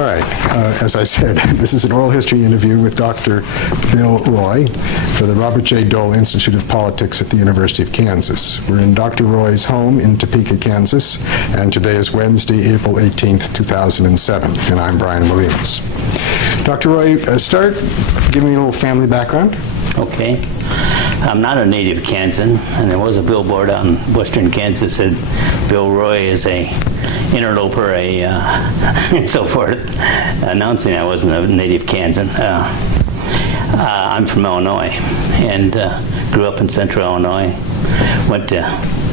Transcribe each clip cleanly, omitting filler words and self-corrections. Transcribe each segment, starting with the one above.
All right. As I said, this is an oral history interview with Dr. Bill Roy for the Robert J. Dole Institute of Politics at the University of Kansas. We're in Dr. Roy's home in Topeka, Kansas, and today is Wednesday, April 18th, 2007, and I'm Brian Williams. Dr. Roy, start giving me a little family background. Okay. I'm not a native Kansan, and there was a billboard out in western Kansas that said Bill Roy is a interloper, and so forth, announcing I wasn't a native Kansan. I'm from Illinois and grew up in central Illinois. Went to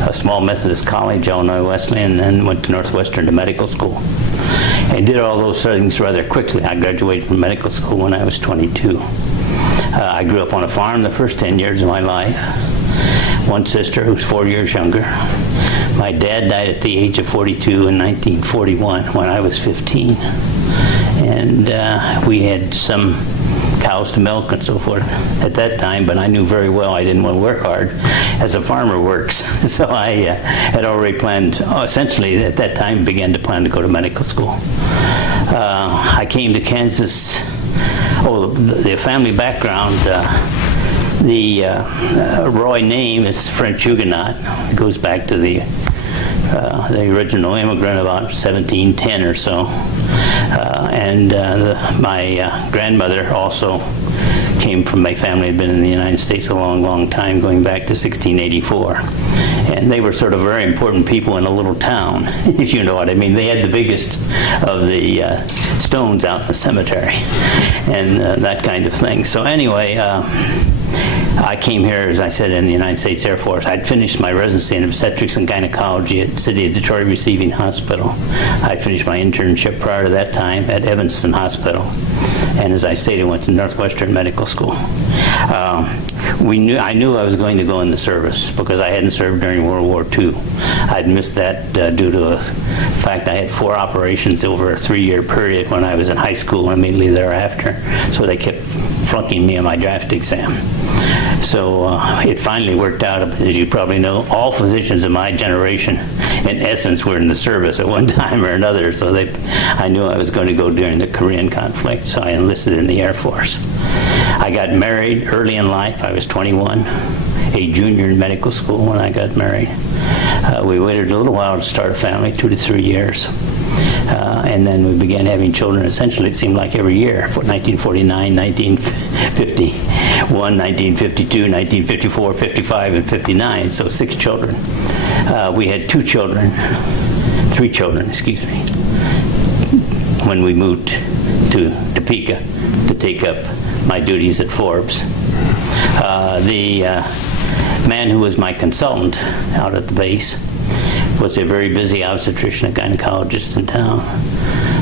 a small Methodist college, Illinois Wesleyan, and then went to Northwestern to medical school. And did all those things rather quickly. I graduated from medical school when I was 22. I grew up on a farm the first 10 years of my life. One sister who's 4 years younger. My dad died at the age of 42 in 1941 when I was 15. And we had some cows to milk and so forth at that time, but I knew very well I didn't want to work hard as a farmer works. So I had already planned, essentially at that time, began to plan to go to medical school. I came to Kansas. The family background, the Roy name is French Huguenot. It goes back to the original immigrant about 1710 or so. My grandmother also came from my family, had been in the United States a long, long time, going back to 1684. And they were sort of very important people in a little town, if you know what I mean. They had the biggest of the stones out in the cemetery and that kind of thing. So anyway, I came here, as I said, in the United States Air Force. I'd finished my residency in obstetrics and gynecology at City of Detroit Receiving Hospital. I finished my internship prior to that time at Evanston Hospital. And as I stated, went to Northwestern Medical School. I knew I was going to go in the service because I hadn't served during World War II. I'd missed that due to the fact I had 4 operations over a 3-year period when I was in high school and immediately thereafter. So they kept flunking me on my draft exam. So it finally worked out. As you probably know, all physicians of my generation, in essence, were in the service at one time or another. So I knew I was going to go during the Korean conflict, so I enlisted in the Air Force. I got married early in life. I was 21, a junior in medical school when I got married. We waited a little while to start a family, 2 to 3 years. And then we began having children, essentially, it seemed like every year, 1949, 1951, 1952, 1954, 55, and 59, so 6 children. We had 3 children, excuse me, when we moved to Topeka to take up my duties at Forbes. The man who was my consultant out at the base was a very busy obstetrician and gynecologist in town.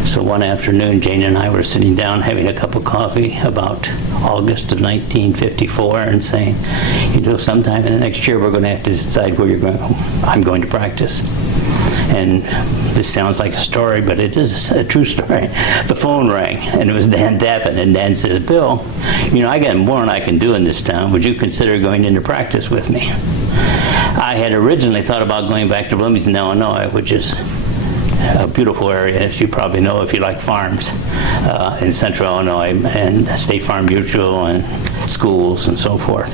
So one afternoon, Jane and I were sitting down having a cup of coffee about August of 1954 and saying, you know, sometime in the next year we're going to have to decide where I'm going to practice. And this sounds like a story, but it is a true story. The phone rang, and it was Dan Dappin, and Dan says, Bill, you know, I got more than I can do in this town. Would you consider going into practice with me? I had originally thought about going back to Bloomington, Illinois, which is a beautiful area, as you probably know if you like farms, in central Illinois, and State Farm Mutual and schools and so forth.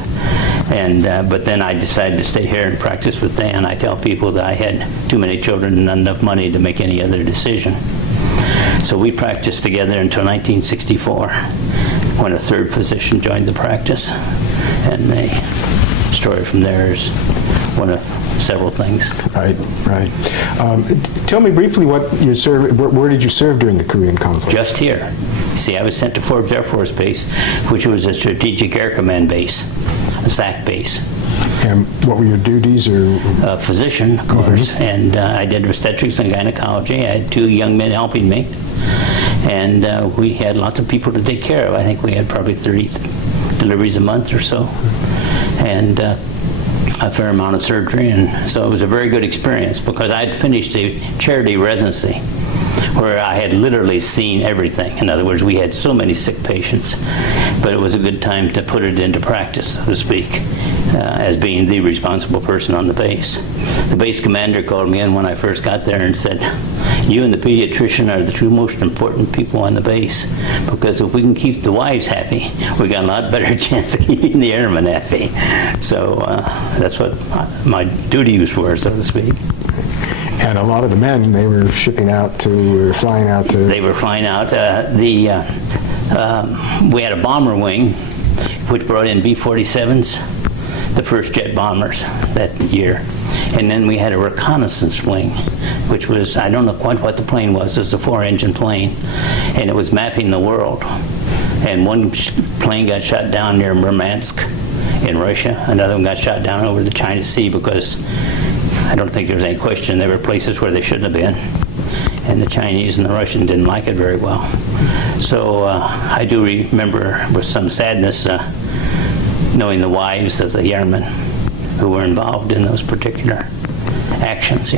But then I decided to stay here and practice with Dan. I tell people that I had too many children and not enough money to make any other decision. So we practiced together until 1964, when a 3rd physician joined the practice. And the story from there is one of several things. Right. Tell me briefly what you served. Where did you serve during the Korean conflict? Just here. See, I was sent to Forbes Air Force Base, which was a Strategic Air Command base, a SAC base. And what were your duties? A physician, of course, and I did obstetrics and gynecology. I had 2 young men helping me, and we had lots of people to take care of. I think we had probably 30 deliveries a month or so, and a fair amount of surgery, and so it was a very good experience because I had finished a charity residency where I had literally seen everything. In other words, we had so many sick patients, but it was a good time to put it into practice, so to speak, as being the responsible person on the base. The base commander called me in when I first got there and said, You and the pediatrician are the two most important people on the base, because if we can keep the wives happy, we got a lot better chance of keeping the airmen happy. So that's what my duties were, so to speak. And a lot of the men, they were flying out to... They were flying out. We had a bomber wing, which brought in B-47s, the first jet bombers that year. And then we had a reconnaissance wing, which was, I don't know quite what the plane was. It was a 4-engine plane, and it was mapping the world. And one plane got shot down near Murmansk in Russia. Another one got shot down over the China Sea, because I don't think there was any question there were places where they shouldn't have been. And the Chinese and the Russians didn't like it very well. So I do remember with some sadness knowing the wives of the airmen who were involved in those particular actions.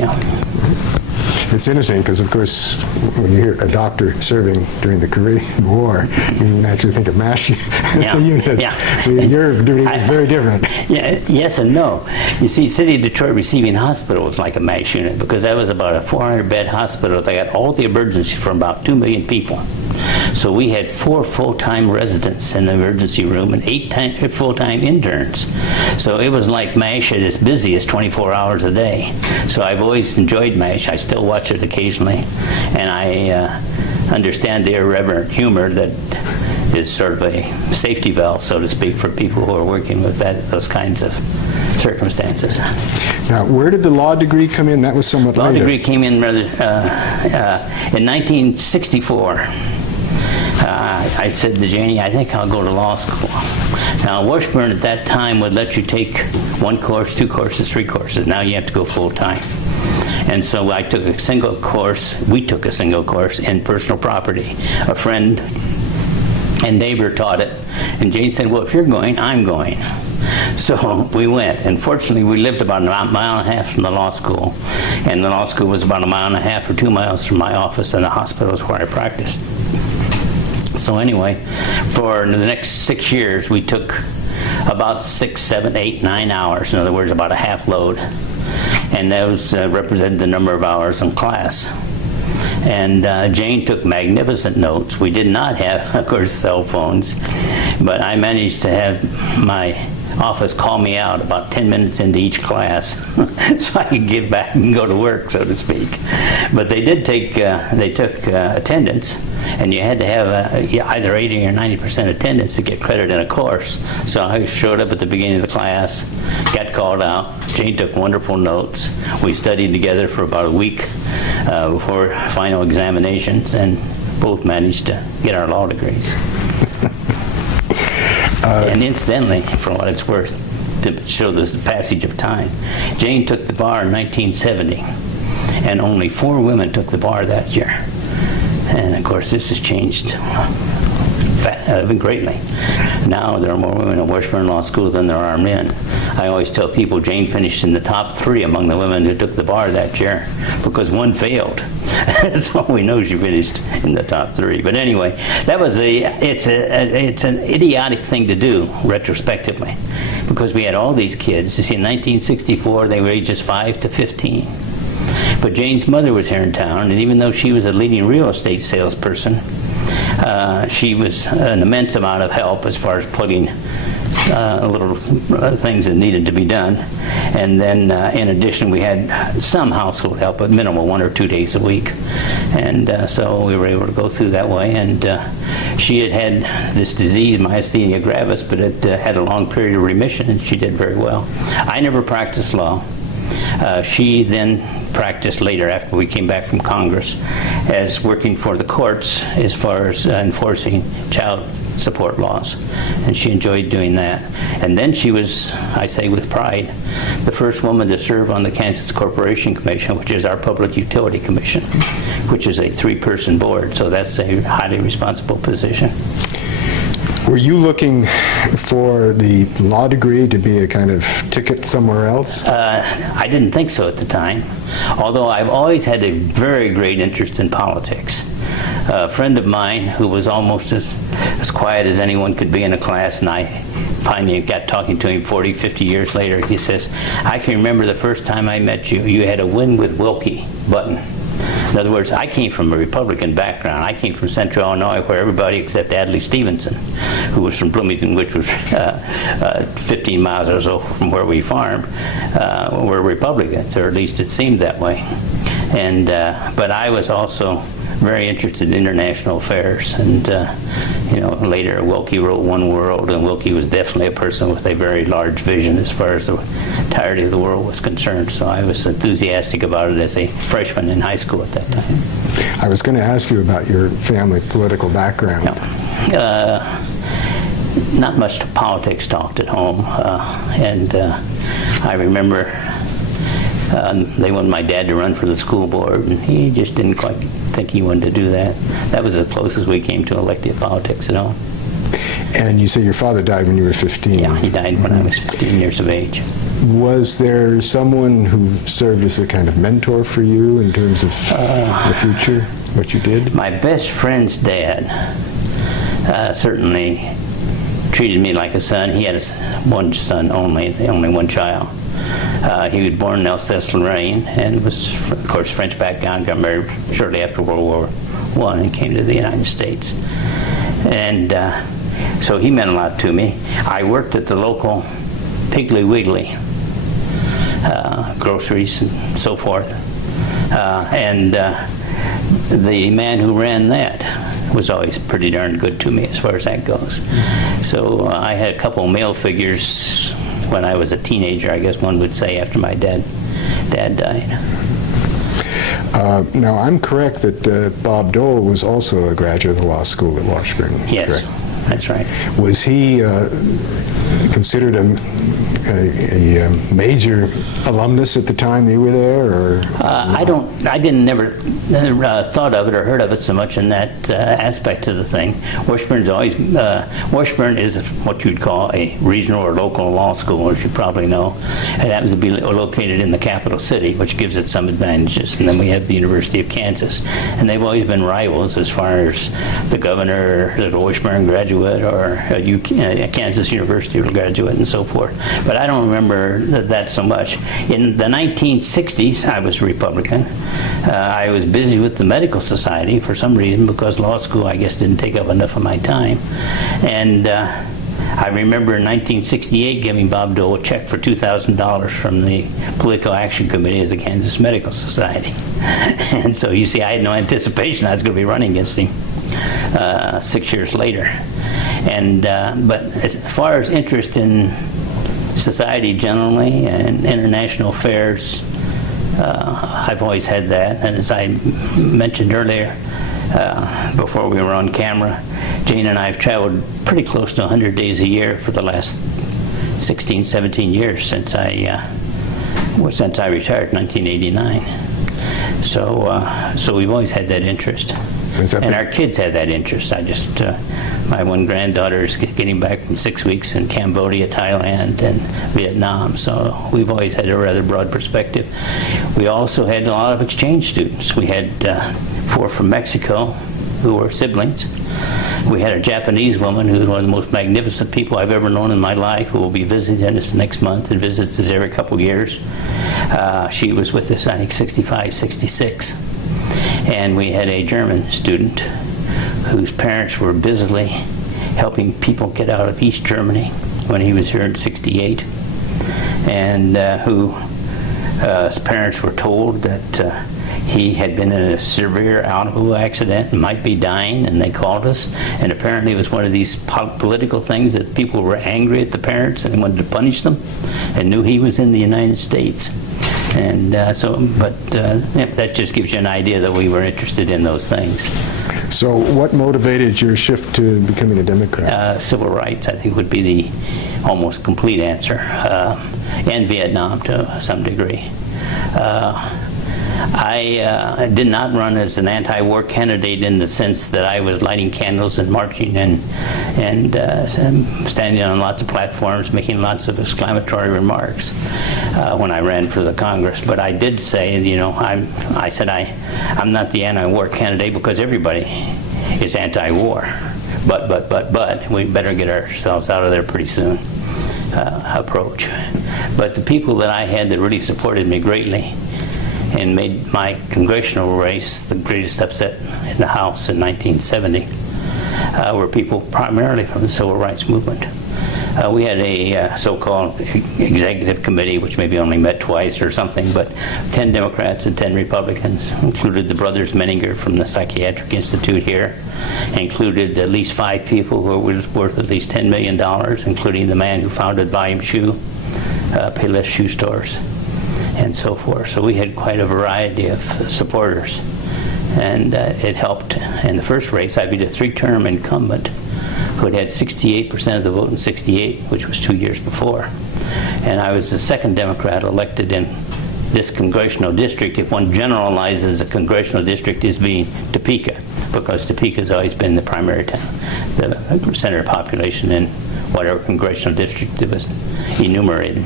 It's interesting because, of course, when you hear a doctor serving during the Korean War, you naturally think of MASH units. Yeah. So your duty was very different. Yeah, yes and no. You see, City of Detroit Receiving Hospital was like a MASH unit, because that was about a 400-bed hospital. They got all the emergency for about 2 million people. So we had 4 full-time residents in the emergency room and 8 full-time interns. So it was like MASH at its busiest 24 hours a day. So I've always enjoyed MASH. I still watch it occasionally. And I understand the irreverent humor that is sort of a safety valve, so to speak, for people who are working with those kinds of circumstances. Now, where did the law degree come in? That was somewhat later. Law degree came in rather in 1964. I said to Janie, I think I'll go to law school. Now, Washburn at that time would let you take 1 course, 2 courses, 3 courses. Now you have to go full-time. And so I took a single course, we took a single course in personal property. A friend and neighbor taught it. And Jane said, well, if you're going, I'm going. So we went. And fortunately, we lived about a mile and a half from the law school. And the law school was about a mile and a half or 2 miles from my office, and the hospital is where I practiced. So anyway, for the next 6 years, we took about 6, 7, 8, 9 hours. In other words, about a half load. And those represented the number of hours in class. And Jane took magnificent notes. We did not have, of course, cell phones, but I managed to have my office call me out about 10 minutes into each class so I could get back and go to work, so to speak. But they did take, attendance, and you had to have either 80 or 90% attendance to get credit in a course. So I showed up at the beginning of the class, got called out. Jane took wonderful notes. We studied together for about a week before final examinations, and both managed to get our law degrees. And incidentally, for what it's worth, to show this passage of time, Jane took the bar in 1970, and only 4 women took the bar that year. And of course, this has changed greatly. Now there are more women at Washburn Law School than there are men. I always tell people Jane finished in the top 3 among the women who took the bar that year, because 1 failed. That's all we know, she finished in the top 3. But anyway, that was it's an idiotic thing to do retrospectively, because we had all these kids. You see, in 1964, they were ages 5 to 15. But Jane's mother was here in town, and even though she was a leading real estate salesperson, she was an immense amount of help as far as plugging little things that needed to be done. And then in addition, we had some household help, but minimal, 1 or 2 days a week. And so we were able to go through that way. And she had this disease, myasthenia gravis, but it had a long period of remission, and she did very well. I never practiced law. She then practiced later, after we came back from Congress, as working for the courts as far as enforcing child support laws. And she enjoyed doing that. And then she was, I say with pride, the first woman to serve on the Kansas Corporation Commission, which is our public utility commission, which is a 3-person board. So that's a highly responsible position. Were you looking for the law degree to be a kind of ticket somewhere else? I didn't think so at the time, although I've always had a very great interest in politics. A friend of mine who was almost as quiet as anyone could be in a class, and I finally got talking to him 40, 50 years later, he says, I can remember the first time I met you, you had a Win with Wilkie button. In other words, I came from a Republican background. I came from Central Illinois, where everybody except Adlai Stevenson, who was from Bloomington, which was 15 miles or so from where we farmed, were Republicans, or at least it seemed that way. And but I was also very interested in international affairs, and later Wilkie wrote One World, and Wilkie was definitely a person with a very large vision as far as the entirety of the world was concerned. So I was enthusiastic about it as a freshman in high school at that time. I was going to ask you about your family political background. Not much politics talked at home, and I remember they wanted my dad to run for the school board, and he just didn't quite think he wanted to do that. That was as close as we came to elected politics at all. And you say your father died when you were 15. Yeah, he died when I was 15 years of age. Was there someone who served as a kind of mentor for you in terms of the future, what you did? My best friend's dad certainly treated me like a son. He had one son only one child. He was born in Alsace-Lorraine and was, of course, French background, got married shortly after World War I and came to the United States. And so he meant a lot to me. I worked at the local Piggly Wiggly, groceries and so forth. And the man who ran that was always pretty darn good to me as far as that goes. So I had a couple male figures when I was a teenager, I guess one would say, after my dad died. Now, I'm correct that Bob Dole was also a graduate of the law school at Washburn. Yes, correct? That's right. Was he considered a major alumnus at the time you were there, or? I never thought of it or heard of it so much in that aspect of the thing. Washburn is what you'd call a regional or local law school, as you probably know. It happens to be located in the capital city, which gives it some advantages. And then we have the University of Kansas. And they've always been rivals as far as the governor is a Washburn graduate or a Kansas University graduate and so forth. But I don't remember that so much. In the 1960s, I was a Republican. I was busy with the medical society for some reason, because law school, I guess, didn't take up enough of my time. And I remember in 1968 giving Bob Dole a check for $2,000 from the Political Action Committee of the Kansas Medical Society. And so you see, I had no anticipation I was going to be running against him 6 years later. And but as far as interest in society generally and international affairs, I've always had that. And as I mentioned earlier, before we were on camera, Jane and I have traveled pretty close to 100 days a year for the last 16, 17 years since I retired in 1989. So we've always had that interest. And our kids had that interest. My one granddaughter is getting back from 6 weeks in Cambodia, Thailand, and Vietnam. So we've always had a rather broad perspective. We also had a lot of exchange students. We had 4 from Mexico who were siblings. We had a Japanese woman who's one of the most magnificent people I've ever known in my life, who will be visiting us next month and visits us every couple years. She was with us, I think, 65, 66. And we had a German student whose parents were busily helping people get out of East Germany when he was here in 68, and his parents were told that he had been in a severe automobile accident and might be dying, and they called us. And apparently it was one of these political things that people were angry at the parents and they wanted to punish them, and knew he was in the United States. And that just gives you an idea that we were interested in those things. So what motivated your shift to becoming a Democrat? Civil rights, I think, would be the almost complete answer, and Vietnam to some degree. I did not run as an anti-war candidate in the sense that I was lighting candles and marching and standing on lots of platforms, making lots of exclamatory remarks when I ran for the Congress. But I did say, I'm not the anti-war candidate because everybody is anti-war. But we better get ourselves out of there pretty soon approach. But the people that I had that really supported me greatly and made my congressional race the greatest upset in the House in 1970, were people primarily from the civil rights movement. We had a so-called executive committee, which maybe only met twice or something, but 10 Democrats and 10 Republicans, included the brothers Menninger from the Psychiatric Institute here, included at least 5 people who were worth at least $10 million, including the man who founded Volume Shoe, Payless Shoe Stores, and so forth. So we had quite a variety of supporters, and it helped. In the first race, I beat a 3-term incumbent who had 68% of the vote in '68, which was 2 years before. And I was the second Democrat elected in this congressional district, if one generalizes a congressional district as being Topeka, because Topeka has always been the primary town, the center of population in whatever congressional district that was enumerated.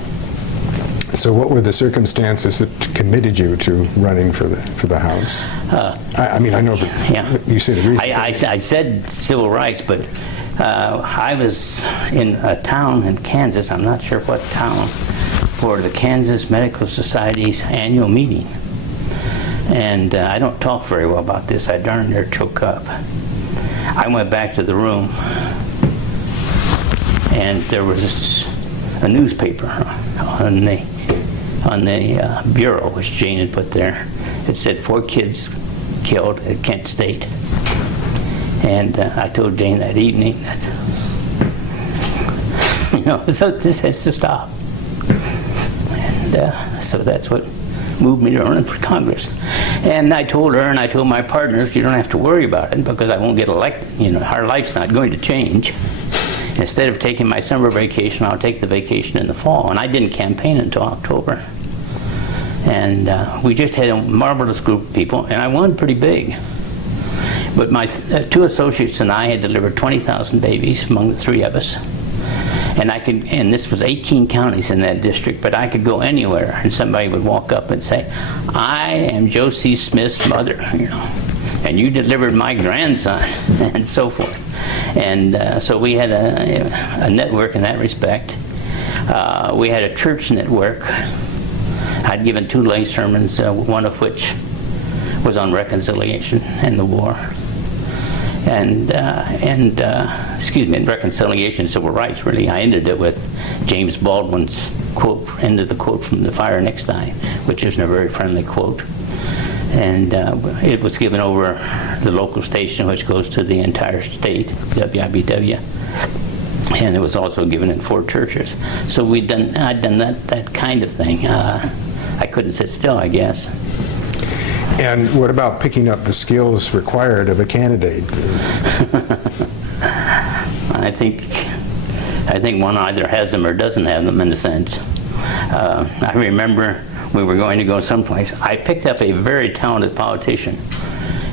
So what were the circumstances that committed you to running for the House? I mean, I know that yeah. You say the reason. I said civil rights, but I was in a town in Kansas, I'm not sure what town, for the Kansas Medical Society's annual meeting. And I don't talk very well about this. I darn near choke up. I went back to the room, and there was a newspaper on the bureau, which Jane had put there. It said 4 kids killed at Kent State. And I told Jane that evening that, so this has to stop. And so that's what moved me to running for Congress. And I told her, and I told my partners, you don't have to worry about it because I won't get elected. Our life's not going to change. Instead of taking my summer vacation, I'll take the vacation in the fall. And I didn't campaign until October. And we just had a marvelous group of people, and I won pretty big. But my 2 associates and I had delivered 20,000 babies among the 3 of us. And this was 18 counties in that district, but I could go anywhere, and somebody would walk up and say, I am Josie Smith's mother, and you delivered my grandson, and so forth. And so we had a network in that respect. We had a church network. I'd given 2 lay sermons, one of which was on reconciliation and the war. And reconciliation and civil rights, really. I ended it with James Baldwin's quote, ended the quote from The Fire Next Time, which isn't a very friendly quote. And it was given over the local station, which goes to the entire state, WIBW. And it was also given in 4 churches. So I'd done that kind of thing. I couldn't sit still, I guess. And what about picking up the skills required of a candidate? I think one either has them or doesn't have them, in a sense. I remember we were going to go someplace. I picked up a very talented politician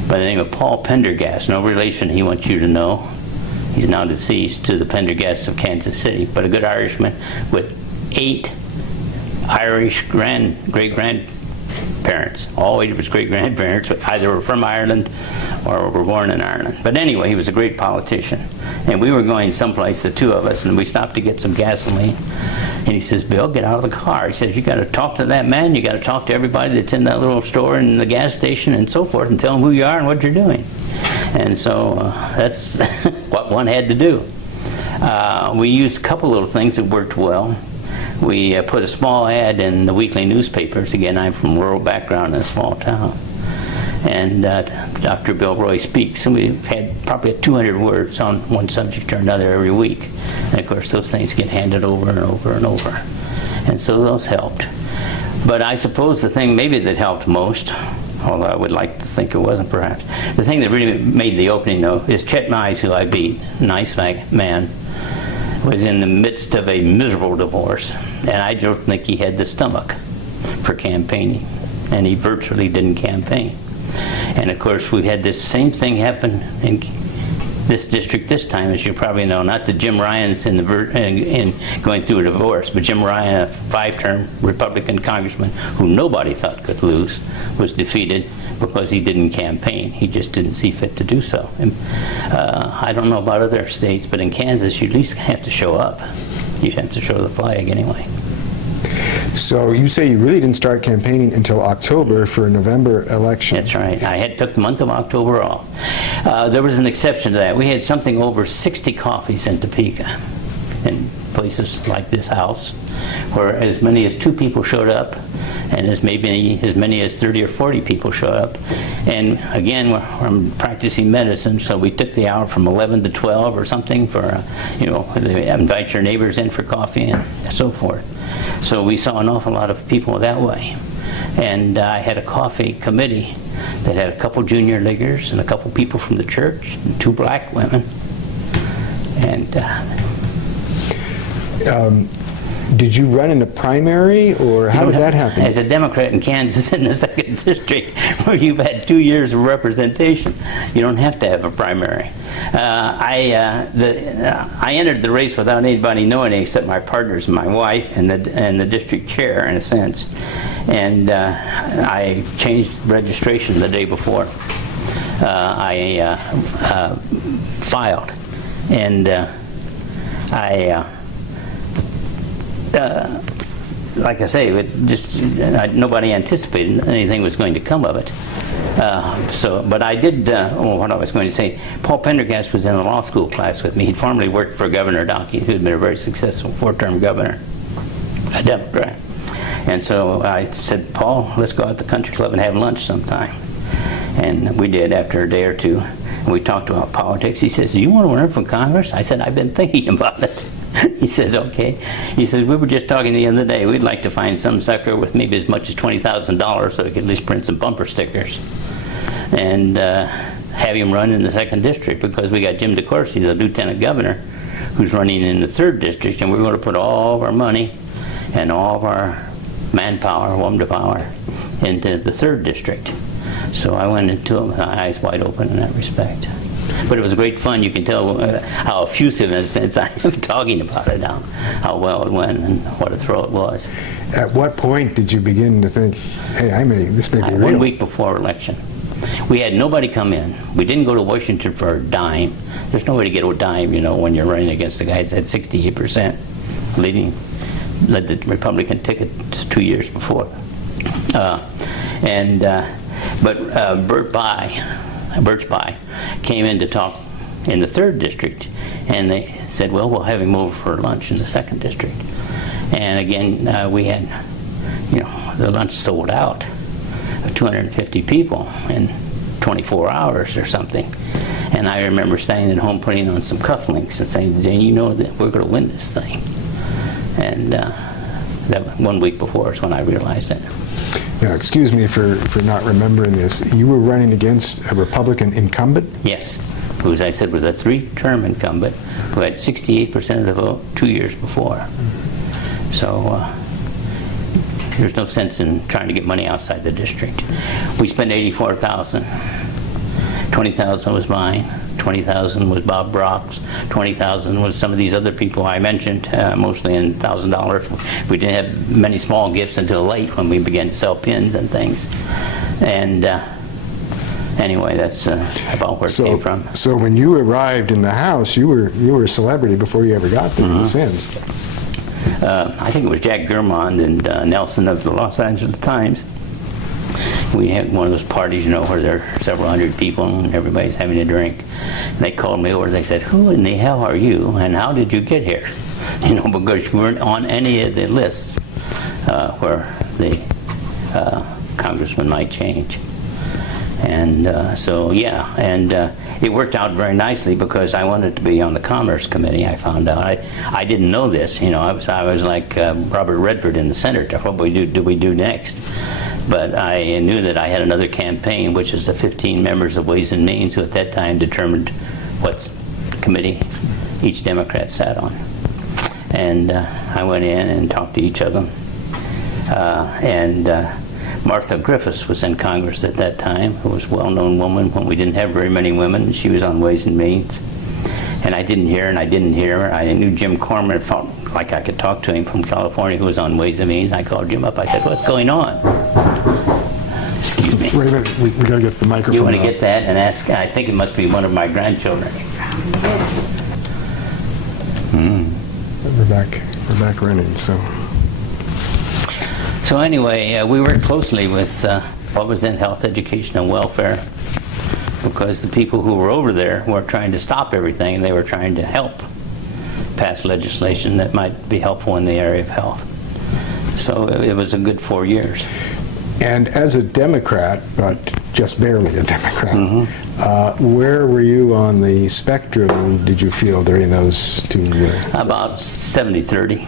by the name of Paul Pendergast. No relation, he wants you to know. He's now deceased, to the Pendergasts of Kansas City, but a good Irishman with 8 Irish great-grandparents. All 8 of his great-grandparents either were from Ireland or were born in Ireland. But anyway, he was a great politician. And we were going someplace, the 2 of us, and we stopped to get some gasoline. And he says, Bill, get out of the car. He says, you got to talk to that man. You got to talk to everybody that's in that little store and the gas station and so forth, and tell them who you are and what you're doing. And so that's what one had to do. We used a couple little things that worked well. We put a small ad in the weekly newspapers. Again, I'm from a rural background in a small town. And Dr. Bill Roy Speaks, and we've had probably 200 words on one subject or another every week. And of course, those things get handed over and over and over. And so those helped. But I suppose the thing maybe that helped most, although I would like to think it wasn't perhaps, the thing that really made the opening, though, is Chet Mize, who I beat, nice man, was in the midst of a miserable divorce. And I don't think he had the stomach for campaigning. And he virtually didn't campaign. And of course, we had this same thing happen in this district this time, as you probably know. Not that Jim Ryan's in going through a divorce, but Jim Ryan, a 5-term Republican congressman who nobody thought could lose, was defeated because he didn't campaign. He just didn't see fit to do so. And, I don't know about other states, but in Kansas, you at least have to show up. You have to show the flag anyway. So you say you really didn't start campaigning until October for a November election. That's right. I took the month of October off. There was an exception to that. We had something over 60 coffees in Topeka, in places like this house, where as many as 2 people showed up, and as many as 30 or 40 people showed up. And again, I'm practicing medicine, so we took the hour from 11 to 12 or something for, they invite your neighbors in for coffee and so forth. So we saw an awful lot of people that way. And I had a coffee committee that had a couple junior leaguers and a couple people from the church and 2 black women. And did you run in a primary, or how did that happen? As a Democrat in Kansas in the 2nd District, where you've had 2 years of representation, you don't have to have a primary. I entered the race without anybody knowing except my partners and my wife and the district chair, in a sense. And I changed registration the day before. I filed, and like I say, nobody anticipated anything was going to come of it. But I did, what I was going to say, Paul Pendergast was in a law school class with me. He'd formerly worked for Governor Dockey, who'd been a very successful 4-term governor, a Democrat. And so I said, Paul, let's go out to the country club and have lunch sometime. And we did after a day or 2. And we talked about politics. He says, do you want to run for Congress? I said, I've been thinking about it. He says, okay. He says, we were just talking the other day. We'd like to find some sucker with maybe as much as $20,000 so we could at least print some bumper stickers and have him run in the 2nd District, because we got Jim DeCourcy, the lieutenant governor, who's running in the 3rd District, and we're going to put all of our money and all of our manpower, woman power, into the 3rd District. So I went into it with my eyes wide open in that respect. But it was great fun. You can tell how effusive, in a sense, I am talking about it now, how well it went and what a thrill it was. At what point did you begin to think, hey, this may be real? 1 week before election. We had nobody come in. We didn't go to Washington for a dime. There's no way to get a dime, when you're running against the guy that's at 68%, led the Republican ticket 2 years before. But Birch Pye came in to talk in the 3rd District, and they said, well, we'll have him over for lunch in the 2nd District. And again, we had, the lunch sold out of 250 people in 24 hours or something. And I remember staying at home putting on some cufflinks and saying, Jane, you know that we're going to win this thing. And that 1 week before is when I realized it. Now, excuse me for not remembering this. You were running against a Republican incumbent? Yes, who, as I said, was a 3-term incumbent who had 68% of the vote 2 years before. So there's no sense in trying to get money outside the district. We spent $84,000. $20,000 was mine. $20,000 was Bob Brock's. $20,000 was some of these other people I mentioned, mostly in $1,000. We didn't have many small gifts until late when we began to sell pins and things. And anyway, that's about where it came from. So when you arrived in the House, you were a celebrity before you ever got there, in a sense. I think it was Jack Gurmond and Nelson of the Los Angeles Times. We had one of those parties, where there are several hundred people and everybody's having a drink. And they called me over. They said, who in the hell are you and how did you get here? Because you weren't on any of the lists where the congressman might change. And it worked out very nicely because I wanted to be on the Commerce Committee, I found out. I didn't know this. I was like Robert Redford in the Senator. What do we do next? But I knew that I had another campaign, which is the 15 members of Ways and Means, who at that time determined what committee each Democrat sat on. And I went in and talked to each of them. Martha Griffiths was in Congress at that time, who was a well-known woman when we didn't have very many women. She was on Ways and Means. And I didn't hear her. I knew Jim Corman. It felt like I could talk to him from California, who was on Ways and Means. I called Jim up. I said, what's going on? Excuse me. Wait a minute. We got to get the microphone. You want to get that and ask? I think it must be one of my grandchildren. We're back running, so. So anyway, we worked closely with what was then Health, Education, and Welfare, because the people who were over there were trying to stop everything, and they were trying to help pass legislation that might be helpful in the area of health. So it was a good 4 years. And as a Democrat, but just barely a Democrat, where were you on the spectrum, did you feel, during those 2 years? About 70-30.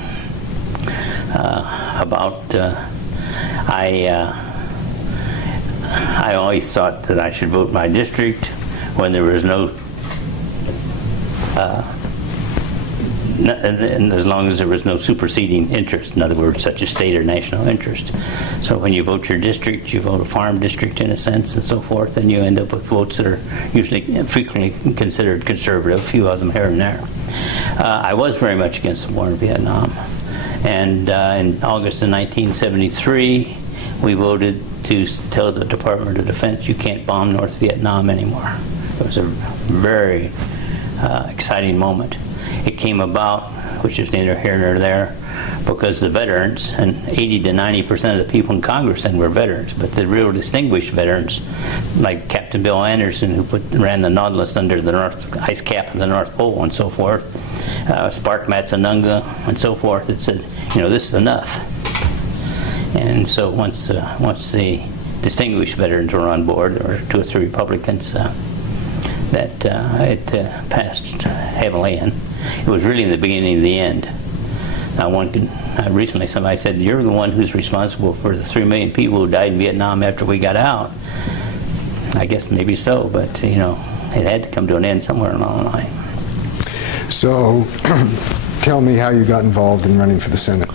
I always thought that I should vote my district when there was no, and as long as there was no superseding interest, in other words, such as state or national interest. So when you vote your district, you vote a farm district in a sense and so forth, and you end up with votes that are usually frequently considered conservative, a few of them here and there. I was very much against the war in Vietnam. And in August of 1973, we voted to tell the Department of Defense, you can't bomb North Vietnam anymore. It was a very exciting moment. It came about, which is neither here nor there, because the veterans, and 80 to 90% of the people in Congress then were veterans, but the real distinguished veterans, like Captain Bill Anderson, who ran the Nautilus under the ice cap of the North Pole and so forth, Spark Matsunanga and so forth, it said, you know, this is enough. And so once the distinguished veterans were on board, there were 2 or 3 Republicans, that it passed heavily, and it was really the beginning of the end. Now, recently somebody said, you're the one who's responsible for the 3 million people who died in Vietnam after we got out. I guess maybe so, but, you know, it had to come to an end somewhere along the line. So, tell me how you got involved in running for the Senate.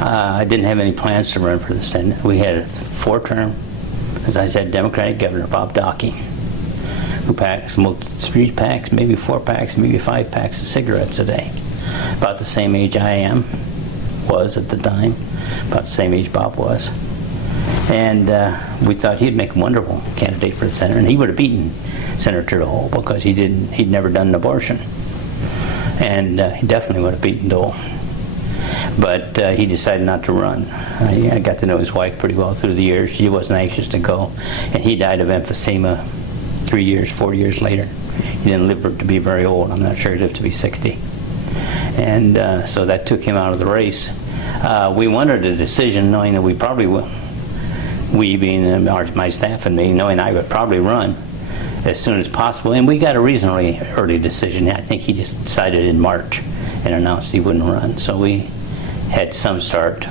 I didn't have any plans to run for the Senate. We had a 4-term, as I said, Democratic Governor Bob Dole, who smoked 3 packs, maybe 4 packs, maybe 5 packs of cigarettes a day. About the same age I was at the time, about the same age Bob was. And we thought he'd make a wonderful candidate for the Senate, and he would have beaten Senator Dole because he'd never done an abortion. And he definitely would have beaten Dole. But he decided not to run. I got to know his wife pretty well through the years. She wasn't anxious to go, and he died of emphysema 4 years later. He didn't live to be very old. I'm not sure he lived to be 60. And so that took him out of the race. We wanted a decision knowing that we probably would, we being my staff and me, knowing I would probably run as soon as possible. And we got a reasonably early decision. I think he just decided in March and announced he wouldn't run. So we had some start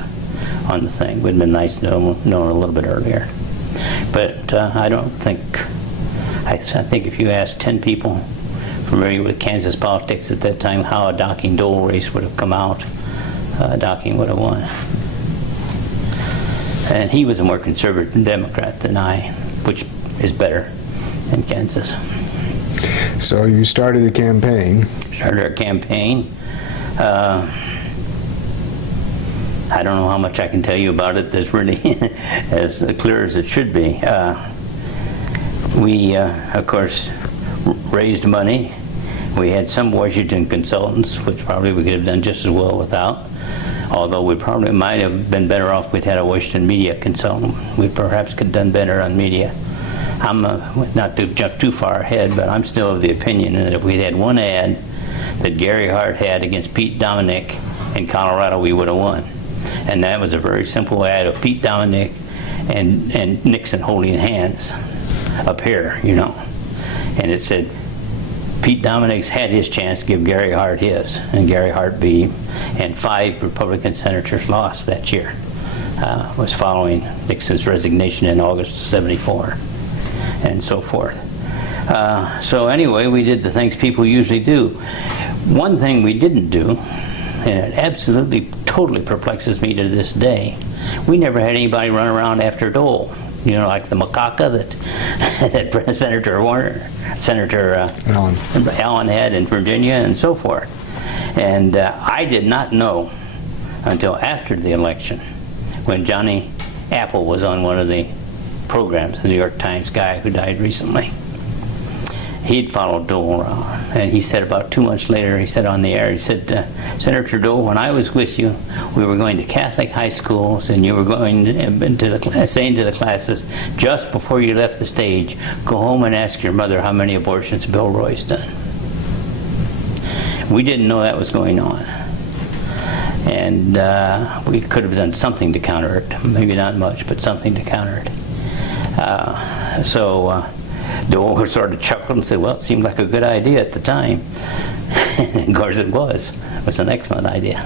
on the thing. It would have been nice to know a little bit earlier. But I don't think, I think if you asked 10 people familiar with Kansas politics at that time how a Docking-Dole race would have come out, Docking would have won. And he was a more conservative Democrat than I, which is better in Kansas. So you started the campaign. Started our campaign. I don't know how much I can tell you about it that's really as clear as it should be. We, of course, raised money. We had some Washington consultants, which probably we could have done just as well without, although we probably might have been better off if we'd had a Washington media consultant. We perhaps could have done better on media. I'm not to jump too far ahead, but I'm still of the opinion that if we'd had one ad that Gary Hart had against Pete Dominick in Colorado, we would have won. And that was a very simple ad of Pete Dominick and Nixon holding hands up here, you know. And it said, Pete Dominick's had his chance, give Gary Hart his. And Gary Hart beat him. And 5 Republican senators lost that year. Was following Nixon's resignation in August of '74 and so forth. So anyway, we did the things people usually do. One thing we didn't do, and it absolutely, totally perplexes me to this day, we never had anybody run around after Dole. You know, like the macaca that Senator Allen had in Virginia and so forth. And I did not know until after the election, when Johnny Apple was on one of the programs, the New York Times guy who died recently. he'd followed Dole around. And he said about 2 months later, he said on the air, he said, Senator Dole, when I was with you, we were going to Catholic high schools, and you were going saying to the classes, just before you left the stage, go home and ask your mother how many abortions Bill Roy's done. We didn't know that was going on. And we could have done something to counter it. Maybe not much, but something to counter it. Dole sort of chuckled and said, well, it seemed like a good idea at the time. And of course it was. It was an excellent idea.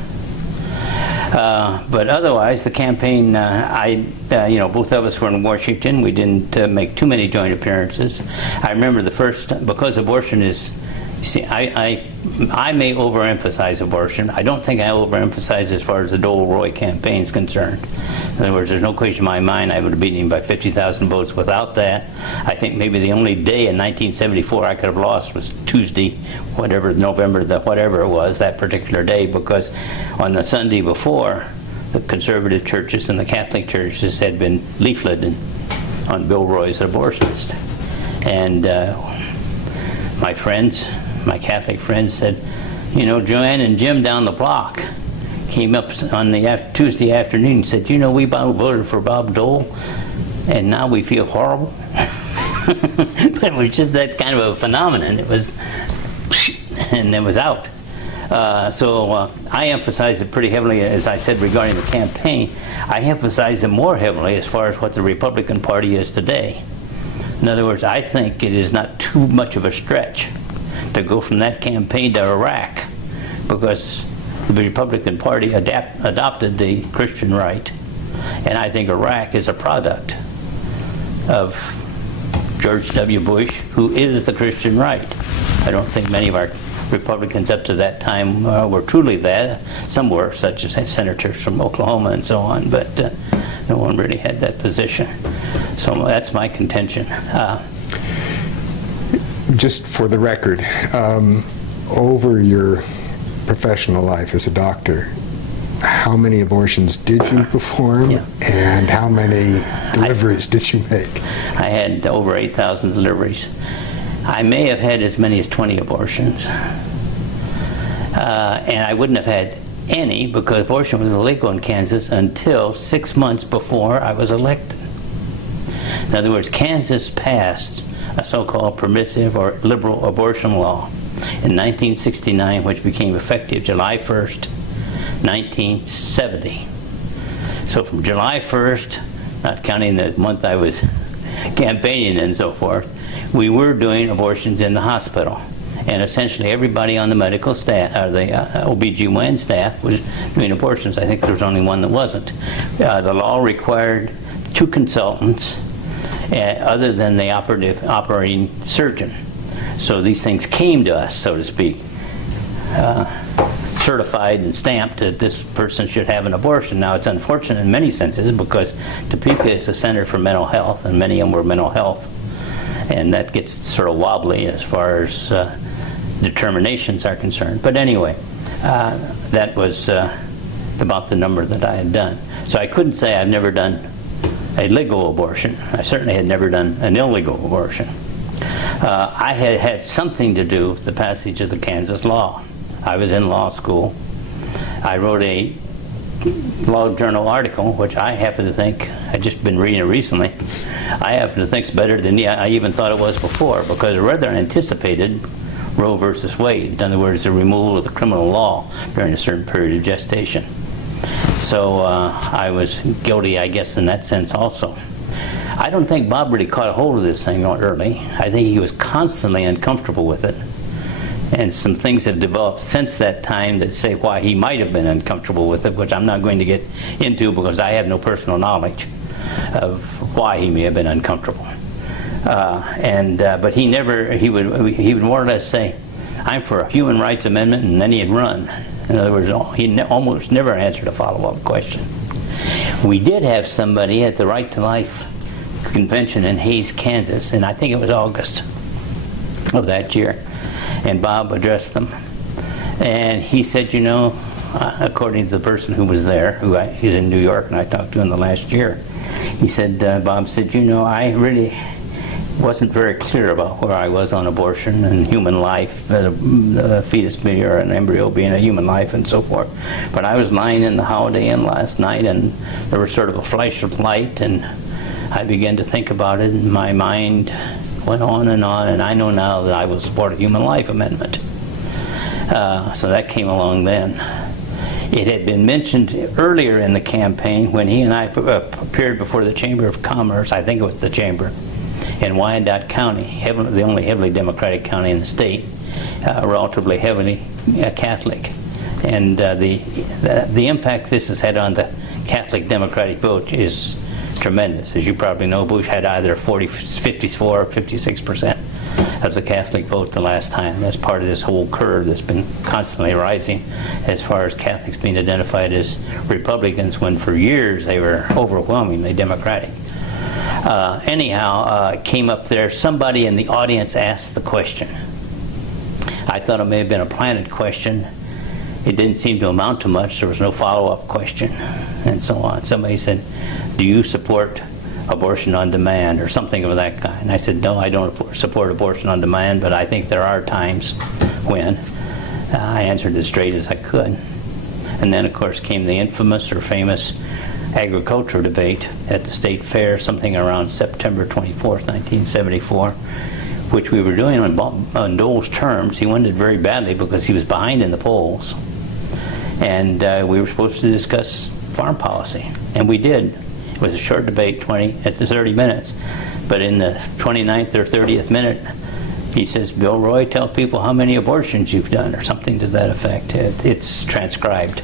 But otherwise, the campaign, both of us were in Washington. We didn't make too many joint appearances. I remember the first, because abortion is, you see, I may overemphasize abortion. I don't think I overemphasize as far as the Dole-Roy campaign is concerned. In other words, there's no question in my mind I would have beaten him by 50,000 votes without that. I think maybe the only day in 1974 I could have lost was Tuesday, November, whatever it was, that particular day, because on the Sunday before, the conservative churches and the Catholic churches had been leafleted on Bill Roy's abortionist. And my friends, my Catholic friends said, you know, Joanne and Jim down the block came up on the Tuesday afternoon and said, you know, we voted for Bob Dole, and now we feel horrible. But it was just that kind of a phenomenon. It was, and it was out. So I emphasized it pretty heavily, as I said, regarding the campaign. I emphasized it more heavily as far as what the Republican Party is today. In other words, I think it is not too much of a stretch to go from that campaign to Iraq, because the Republican Party adopted the Christian right, and I think Iraq is a product of George W. Bush, who is the Christian right. I don't think many of our Republicans up to that time were truly that. Some were, such as senators from Oklahoma and so on, but no one really had that position. So that's my contention. Just for the record, over your professional life as a doctor, how many abortions did you perform, and how many deliveries did you make? I had over 8,000 deliveries. I may have had as many as 20 abortions. And I wouldn't have had any, because abortion was illegal in Kansas until 6 months before I was elected. In other words, Kansas passed a so-called permissive or liberal abortion law in 1969, which became effective July 1st, 1970. So from July 1st, not counting the month I was campaigning and so forth, we were doing abortions in the hospital. And essentially everybody on the medical staff, or the OB/GYN staff, was doing abortions. I think there was only one that wasn't. The law required 2 consultants other than the operating surgeon. So these things came to us, so to speak, certified and stamped that this person should have an abortion. Now, it's unfortunate in many senses, because Topeka is a center for mental health, and many of them were mental health. And that gets sort of wobbly as far as determinations are concerned. But anyway, that was about the number that I had done. So I couldn't say I've never done a legal abortion. I certainly had never done an illegal abortion. I had had something to do with the passage of the Kansas law. I was in law school. I wrote a law journal article, which I happen to think, I've just been reading it recently, I happen to think it's better than I even thought it was before, because it rather anticipated Roe versus Wade. In other words, the removal of the criminal law during a certain period of gestation. So I was guilty, I guess, in that sense also. I don't think Bob really caught a hold of this thing early. I think he was constantly uncomfortable with it. And some things have developed since that time that say why he might have been uncomfortable with it, which I'm not going to get into because I have no personal knowledge of why he may have been uncomfortable. But he would more or less say, I'm for a human rights amendment, and then he'd run. In other words, he almost never answered a follow-up question. We did have somebody at the Right to Life convention in Hays, Kansas, and I think it was August of that year. And Bob addressed them. And he said, you know, according to the person who was there, he's in New York and I talked to him the last year, he said, Bob said, you know, I really wasn't very clear about where I was on abortion and human life, a fetus being, or an embryo being a human life and so forth. But I was lying in the Holiday Inn last night, and there was sort of a flash of light, and I began to think about it, and my mind went on, and I know now that I will support a human life amendment. So that came along then. It had been mentioned earlier in the campaign when he and I appeared before the Chamber of Commerce, I think it was the Chamber, in Wyandotte County, the only heavily Democratic county in the state, relatively heavily Catholic. And the impact this has had on the Catholic Democratic vote is tremendous. As you probably know, Bush had either 54 or 56% of the Catholic vote the last time. That's part of this whole curve that's been constantly rising as far as Catholics being identified as Republicans, when for years they were overwhelmingly Democratic. Anyhow, it came up there. Somebody in the audience asked the question. I thought it may have been a planted question. It didn't seem to amount to much. There was no follow-up question, and so on. Somebody said, "Do you support abortion on demand," or something of that kind? I said, "No, I don't support abortion on demand, but I think there are times when." I answered as straight as I could. And then, of course, came the infamous or famous agricultural debate at the state fair, something around September 24th, 1974, which we were doing on Dole's terms. He wanted it very badly because he was behind in the polls. And we were supposed to discuss farm policy, and we did. It was a short debate, 20 to 30 minutes. But in the 29th or 30th minute, he says, "Bill Roy, tell people how many abortions you've done," or something to that effect. It's transcribed.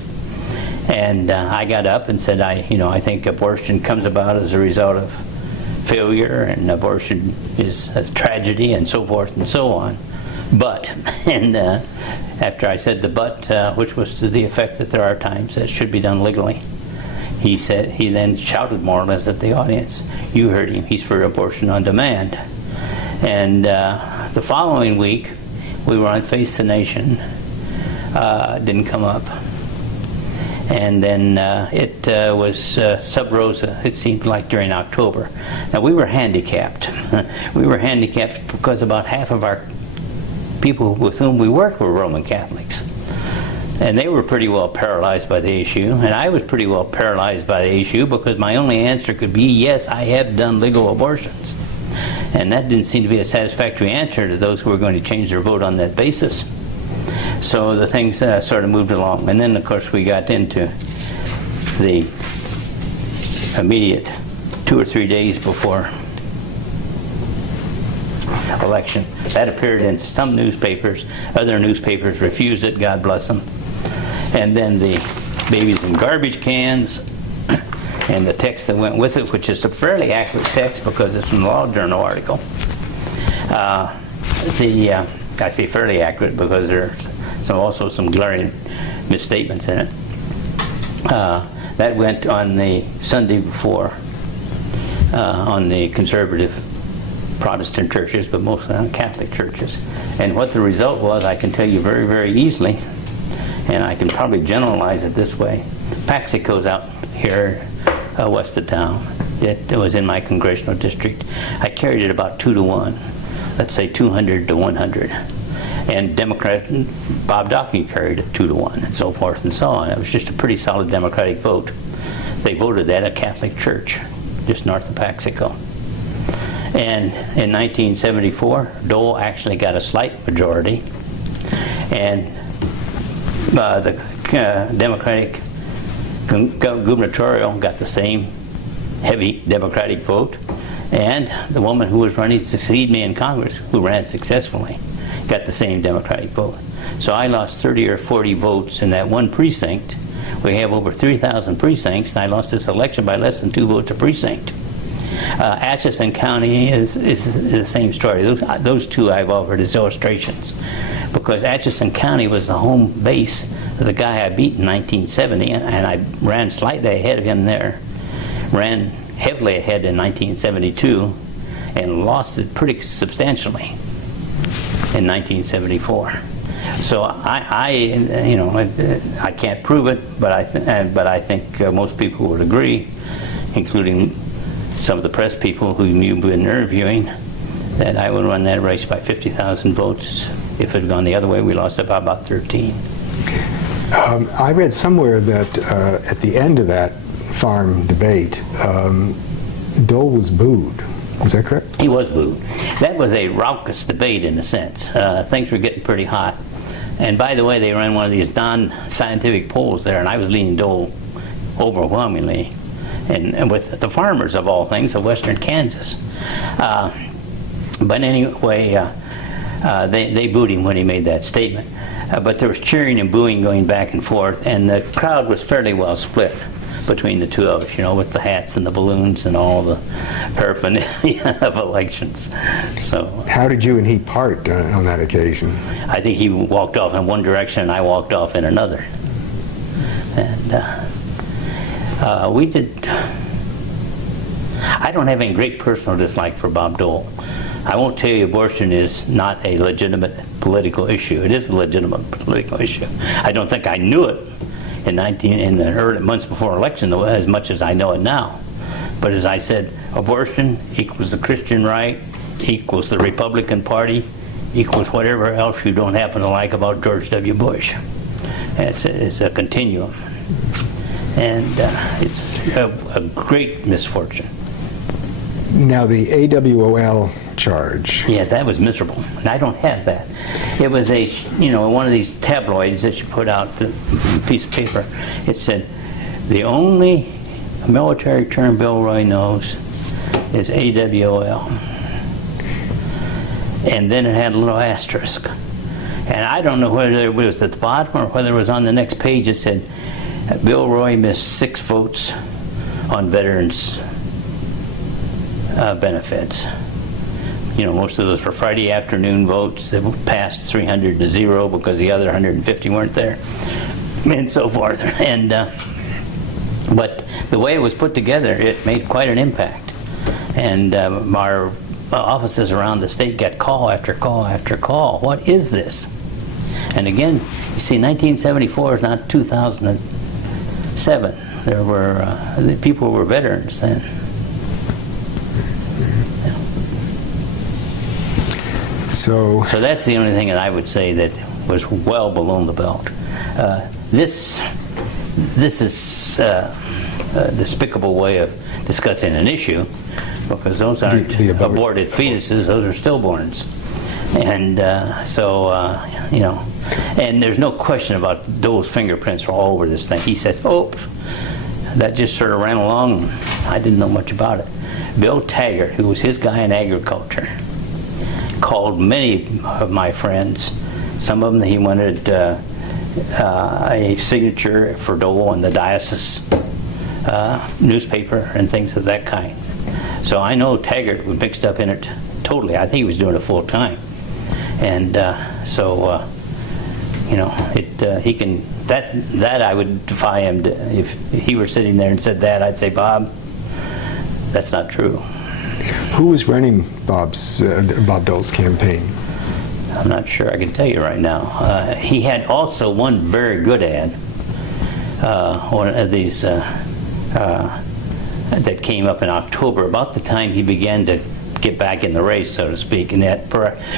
And I got up and said, I think abortion comes about as a result of failure, and abortion is a tragedy, and so forth and so on. But, and after I said the but, which was to the effect that there are times that it should be done legally, he then shouted more or less at the audience. You heard him. He's for abortion on demand. And the following week, we were on Face the Nation. Didn't come up. And then it was sub rosa, it seemed like, during October. Now, we were handicapped. We were handicapped because about half of our people with whom we worked were Roman Catholics. And they were pretty well paralyzed by the issue, and I was pretty well paralyzed by the issue because my only answer could be, yes, I have done legal abortions. And that didn't seem to be a satisfactory answer to those who were going to change their vote on that basis. So the things sort of moved along. And then, of course, we got into the immediate 2 or 3 days before election. That appeared in some newspapers. Other newspapers refused it, God bless them. And then the babies in garbage cans and the text that went with it, which is a fairly accurate text because it's from the Law Journal article. I say fairly accurate because there's also some glaring misstatements in it. That went on the Sunday before on the conservative Protestant churches, but mostly on Catholic churches. And what the result was, I can tell you very, very easily, and I can probably generalize it this way. Paxico's out here west of town. It was in my congressional district. I carried it about 2 to 1. Let's say 200 to 100. And Democrat Bob Dole carried it 2 to 1, and so forth and so on. It was just a pretty solid Democratic vote. They voted at a Catholic church just north of Paxico. And in 1974, Dole actually got a slight majority, and the Democratic gubernatorial got the same heavy Democratic vote, and the woman who was running to succeed me in Congress, who ran successfully, got the same Democratic vote. So I lost 30 or 40 votes in that one precinct. We have over 3,000 precincts, and I lost this election by less than 2 votes a precinct. Atchison County is the same story. Those two I've offered as illustrations, because Atchison County was the home base of the guy I beat in 1970, and I ran slightly ahead of him there, ran heavily ahead in 1972, and lost it pretty substantially in 1974. So I can't prove it, but I think most people would agree, including some of the press people who you've been interviewing, that I would run that race by 50,000 votes. If it had gone the other way, we lost it by about 13. I read somewhere that at the end of that farm debate, Dole was booed. Is that correct? He was booed. That was a raucous debate in a sense. Things were getting pretty hot. And by the way, they ran one of these non-scientific polls there, and I was leading Dole overwhelmingly, and with the farmers of all things of western Kansas. But anyway, they booed him when he made that statement. But there was cheering and booing going back and forth, and the crowd was fairly well split between the two of us, you know, with the hats and the balloons and all the paraphernalia of elections. So how did you and he part on that occasion? I think he walked off in one direction and I walked off in another. And we did. I don't have any great personal dislike for Bob Dole. I won't tell you abortion is not a legitimate political issue. It is a legitimate political issue. I don't think I knew it in the early months before election as much as I know it now. But as I said, abortion equals the Christian right, equals the Republican Party, equals whatever else you don't happen to like about George W. Bush. It's a continuum. And it's a great misfortune. Now the AWOL charge. Yes, that was miserable, and I don't have that. It was one of these tabloids that you put out, the piece of paper. It said, the only military term Bill Roy knows is AWOL. And then it had a little asterisk. And I don't know whether it was at the bottom or whether it was on the next page. It said, Bill Roy missed 6 votes on veterans' benefits. You know, most of those were Friday afternoon votes that passed 300 to 0 because the other 150 weren't there, and so forth. And but the way it was put together, it made quite an impact. And our offices around the state got call after call after call. What is this? And again, you see, 1974 is not 2007. There were the people were veterans then. So that's the only thing that I would say that was well below the belt. This is a despicable way of discussing an issue, because those aren't aborted fetuses; those are stillborns. And and there's no question about Dole's fingerprints are all over this thing. He says, "Oh, that just sort of ran along. I didn't know much about it." Bill Taggart, who was his guy in agriculture, called many of my friends. Some of them he wanted a signature for Dole in the diocese newspaper and things of that kind. So I know Taggart was mixed up in it totally. I think he was doing it full time. And he can, that I would defy him to, if he were sitting there and said that, I'd say, Bob, that's not true. Who was running Bob Dole's campaign? I'm not sure I can tell you right now. He had also one very good ad, one of these that came up in October, about the time he began to get back in the race, so to speak, and that,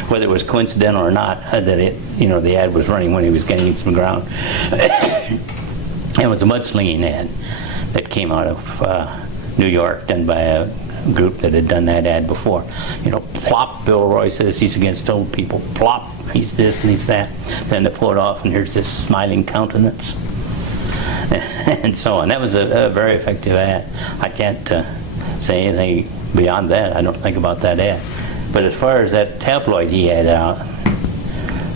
whether it was coincidental or not, that the ad was running when he was gaining some ground. It was a mudslinging ad that came out of New York, done by a group that had done that ad before. Plop, Bill Roy says he's against old people. Plop, he's this and he's that. Then they pull it off and here's this smiling countenance. And so on. That was a very effective ad. I can't say anything beyond that. I don't think about that ad. But as far as that tabloid he had out,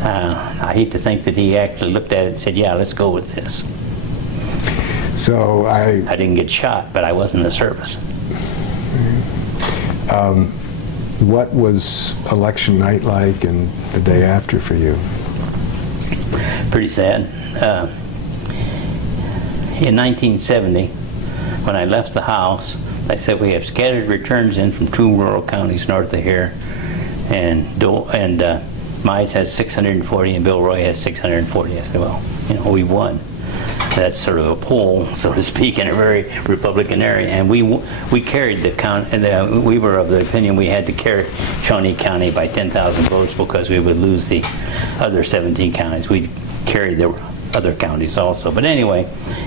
I hate to think that he actually looked at it and said, yeah, let's go with this. So I didn't get shot, but I was in the service. What was election night like and the day after for you? Pretty sad. In 1970, when I left the house, I said we have scattered returns in from 2 rural counties north of here, and Mize has 640 and Bill Roy has 640. I said, well, we won. that's sort of a pole, so to speak, in a very Republican area. And we carried the count, and we were of the opinion we had to carry Shawnee County by 10,000 votes because we would lose the other 17 counties. We carried the other counties also. But anyway,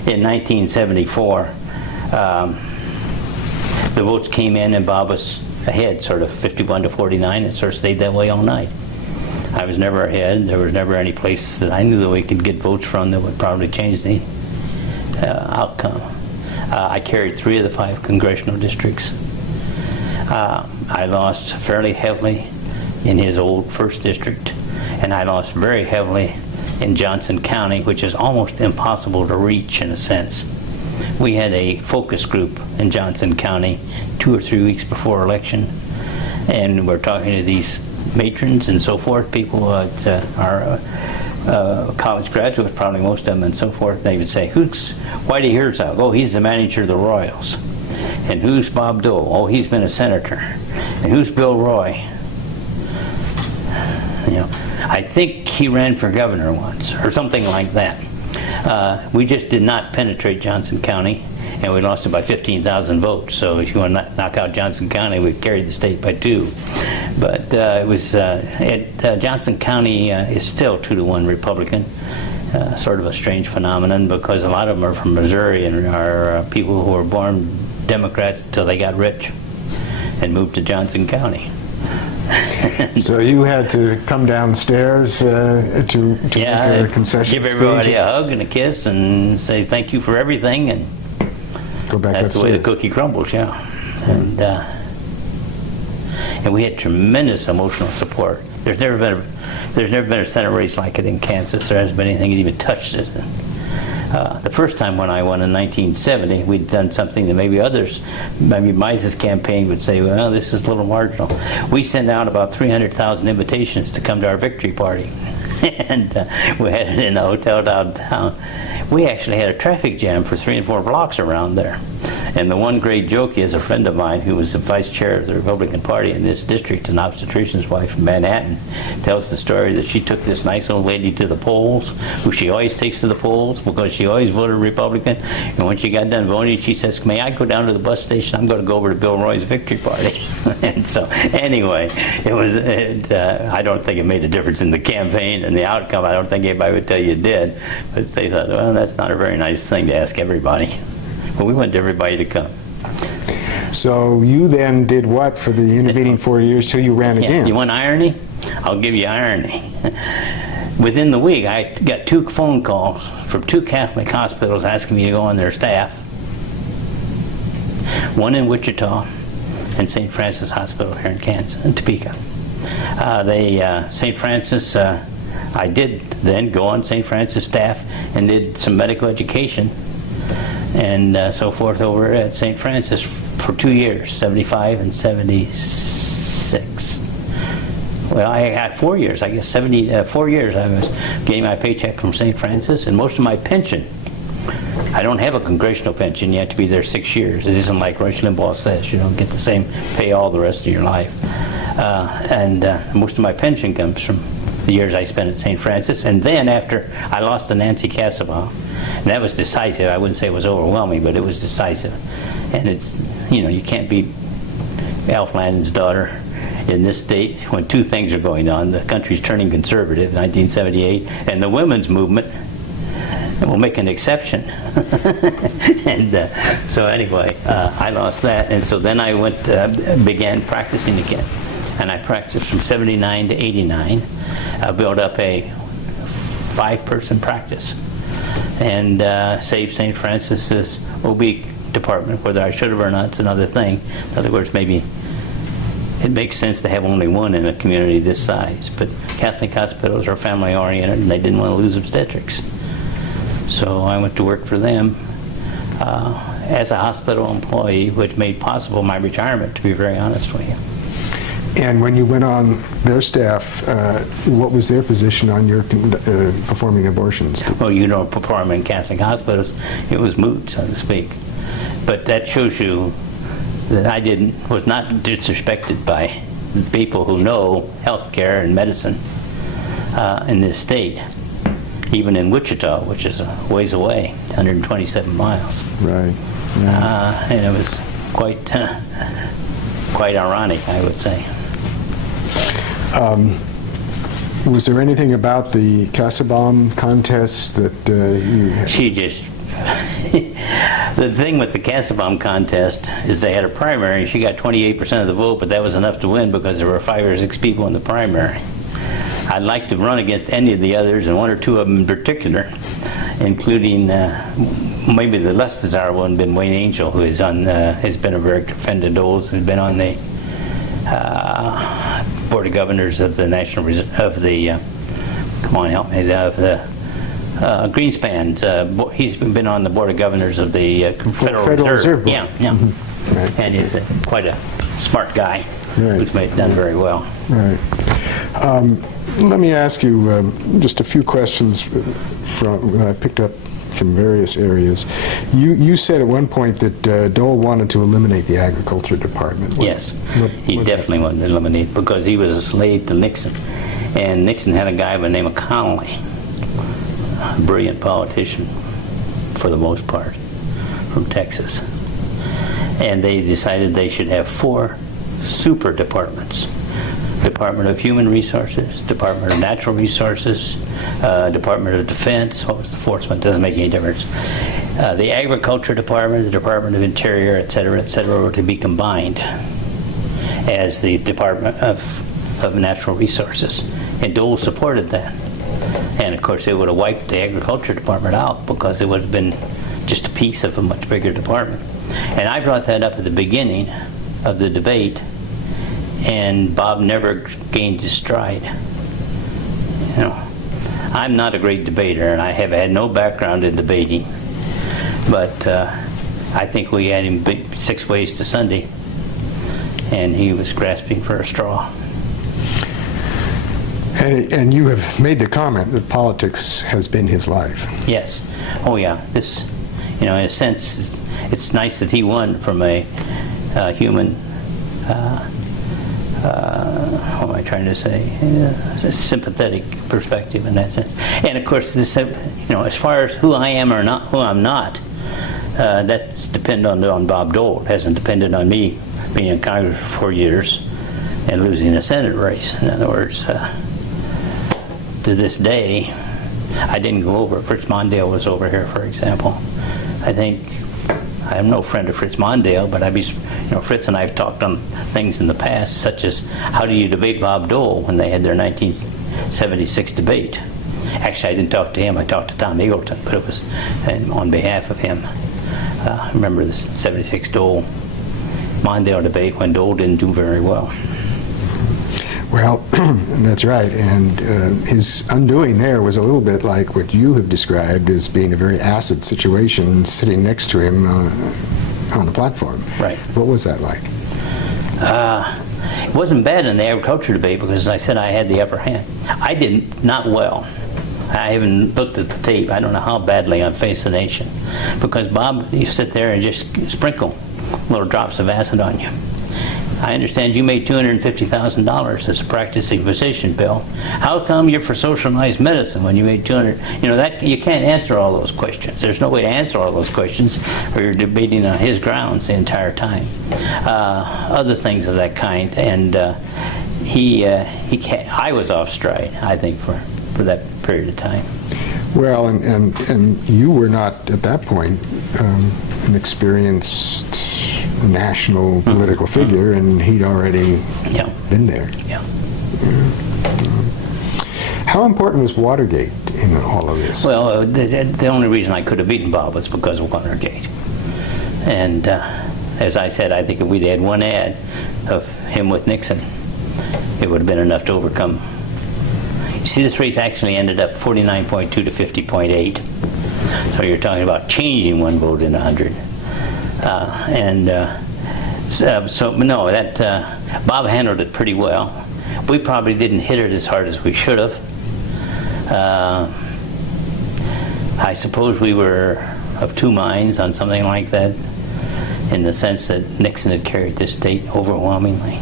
in 1974, the votes came in and Bob was ahead, sort of 51-49. It sort of stayed that way all night. I was never ahead. There was never any places that I knew that we could get votes from that would probably change the outcome. I carried 3 of the 5 congressional districts. I lost fairly heavily in his old 1st district, and I lost very heavily in Johnson County, which is almost impossible to reach in a sense. We had a focus group in Johnson County 2 or 3 weeks before election, and we're talking to these matrons and so forth, people at our college graduates, probably most of them, and so forth. They would say, "Who's Whitey Herzog? Oh, he's the manager of the Royals." And who's Bob Dole? Oh, he's been a senator. And who's Bill Roy? You know, I think he ran for governor once, or something like that. We just did not penetrate Johnson County, and we lost it by 15,000 votes. So if you want to knock out Johnson County, we carried the state by 2. But it was Johnson County is still 2-1 Republican. Sort of a strange phenomenon because a lot of them are from Missouri and are people who were born Democrats until they got rich and moved to Johnson County. So you had to come downstairs to make a concession give everybody a hug and a kiss and say thank you for everything, and go back that's upstairs. the way the cookie crumbles, yeah. And we had tremendous emotional support. There's never been a Senate race like it in Kansas. There hasn't been anything that even touched it. The first time when I won in 1970, we'd done something that maybe others, maybe Mises' campaign would say, well, this is a little marginal. We sent out about 300,000 invitations to come to our victory party. And we had it in the hotel downtown. We actually had a traffic jam for 3 and 4 blocks around there. And the one great joke is a friend of mine who was the vice chair of the Republican Party in this district, an obstetrician's wife from Manhattan, tells the story that she took this nice old lady to the polls, who she always takes to the polls because she always voted Republican. And when she got done voting, she says, "May I go down to the bus station? I'm going to go over to Bill Roy's victory party." And so, anyway, I don't think it made a difference in the campaign and the outcome. I don't think anybody would tell you it did. But they thought, well, that's not a very nice thing to ask everybody. But we wanted everybody to come. So you then did what for the intervening 4 years till you ran again? You want irony? I'll give you irony. Within the week, I got 2 phone calls from 2 Catholic hospitals asking me to go on their staff. One in Wichita and St. Francis Hospital here in Kansas, in Topeka. St. Francis, I did then go on St. Francis staff and did some medical education and so forth over at St. Francis for 2 years, 75 and 76. Well, I had 4 years, I guess 4 years I was getting my paycheck from St. Francis, and most of my pension. I don't have a congressional pension. You have to be there 6 years. It isn't like Rush Limbaugh says. You don't get the same pay all the rest of your life. Most of my pension comes from the years I spent at St. Francis. And then after I lost to Nancy Casabon, and that was decisive. I wouldn't say it was overwhelming, but it was decisive. And it's, you can't beat Alf Landon's daughter in this state when 2 things are going on. The country's turning conservative, 1978, and the women's movement will make an exception. And so anyway, I lost that. And so then I began practicing again. And I practiced from 79 to 89. I built up a 5-person practice and saved St. Francis's OB department. Whether I should have or not, it's another thing. In other words, maybe it makes sense to have only one in a community this size. But Catholic hospitals are family-oriented, and they didn't want to lose obstetrics. So I went to work for them as a hospital employee, which made possible my retirement, to be very honest with you. And when you went on their staff, what was their position on your performing abortions? Well, performing in Catholic hospitals, it was moot, so to speak. But that shows you that I was not disrespected by the people who know healthcare and medicine in this state. even in Wichita, which is a ways away, 127 miles. Right. And it was quite quite ironic, I would say. Was there anything about the Kassebaum contest that you... She just... The thing with the Kassebaum contest is they had a primary, and she got 28% of the vote, but that was enough to win because there were 5 or 6 people in the primary. I'd like to run against any of the others, and 1 or 2 of them in particular, including maybe the less desirable one, been Wayne Angel, who is on has been a very good friend of Dole's, has been on the Board of Governors of the National of the come on, help me, of the Greenspan's. He's been on the Board of Governors of the Federal Reserve. Yeah, yeah. Mm-hmm. Right. And he's quite a smart guy, right, who's done very well. Right. Let me ask you just a few questions from I picked up from various areas. You said at one point that Dole wanted to eliminate the agriculture department. Yes, he definitely wanted to eliminate it because he was a slave to Nixon. And Nixon had a guy by the name of Connolly, a brilliant politician for the most part, from Texas. And they decided they should have 4 super departments. Department of Human Resources, Department of Natural Resources, Department of Defense. What was the 4th one? Doesn't make any difference. The Agriculture Department, the Department of Interior, et cetera, were to be combined as the Department of Natural Resources. And Dole supported that. And of course, it would have wiped the Agriculture Department out because it would have been just a piece of a much bigger department. And I brought that up at the beginning of the debate, and Bob never gained his stride. You know, I'm not a great debater, and I have had no background in debating, but I think we had him 6 ways to Sunday, and he was grasping for a straw. And you have made the comment that politics has been his life. Yes. Oh, yeah. This, you know, in a sense, it's nice that he won from a human, what am I trying to say, a sympathetic perspective in that sense. And of course, this, you know, as far as who I am or not, who I'm not, that's dependent on Bob Dole. It hasn't depended on me being in Congress for 4 years and losing a Senate race. In other words, to this day, I didn't go over. Fritz Mondale was over here, for example. I think I'm no friend of Fritz Mondale, but Fritz and I have talked on things in the past, such as how do you debate Bob Dole when they had their 1976 debate. Actually, I didn't talk to him. I talked to Tom Eagleton, but it was on behalf of him. I remember the 76 Dole Mondale debate when Dole didn't do very well. Well, that's right, and his undoing there was a little bit like what you have described as being a very acid situation sitting next to him on the platform. Right. What was that like? It wasn't bad in the agriculture debate because, as I said, I had the upper hand. I did not well. I haven't looked at the tape. I don't know how badly on Face the Nation, because Bob, you sit there and just sprinkle little drops of acid on you. I understand you made $250,000 as a practicing physician, Bill. How come you're for socialized medicine when you made $200,000? You know, that you can't answer all those questions. There's no way to answer all those questions, or you're debating on his grounds the entire time. Other things of that kind, and I was off stride, I think, for that period of time. Well, and you were not at that point an experienced national political figure, and he'd already been there. Yeah. How important was Watergate in all of this? Well, the only reason I could have beaten Bob was because of Watergate. And as I said, I think if we'd had one ad of him with Nixon, it would have been enough to overcome. You see, this race actually ended up 49.2 to 50.8. So you're talking about changing one vote in 100. Bob handled it pretty well. We probably didn't hit it as hard as we should have. I suppose we were of two minds on something like that, in the sense that Nixon had carried this state overwhelmingly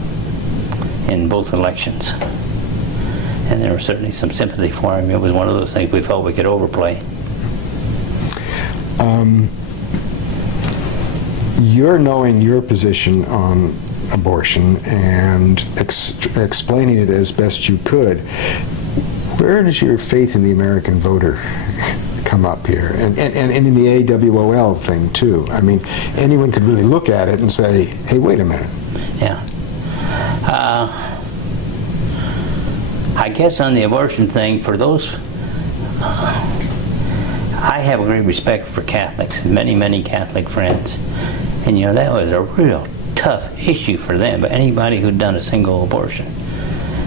in both elections. And there was certainly some sympathy for him. It was one of those things we felt we could overplay. You're knowing your position on abortion and explaining it as best you could. Where does your faith in the American voter come up here? And in the AWOL thing, too. I mean, anyone could really look at it and say, hey, wait a minute. Yeah. I guess on the abortion thing, for those, I have a great respect for Catholics, many, many Catholic friends. And, you know, that was a real tough issue for them, but anybody who'd done a single abortion.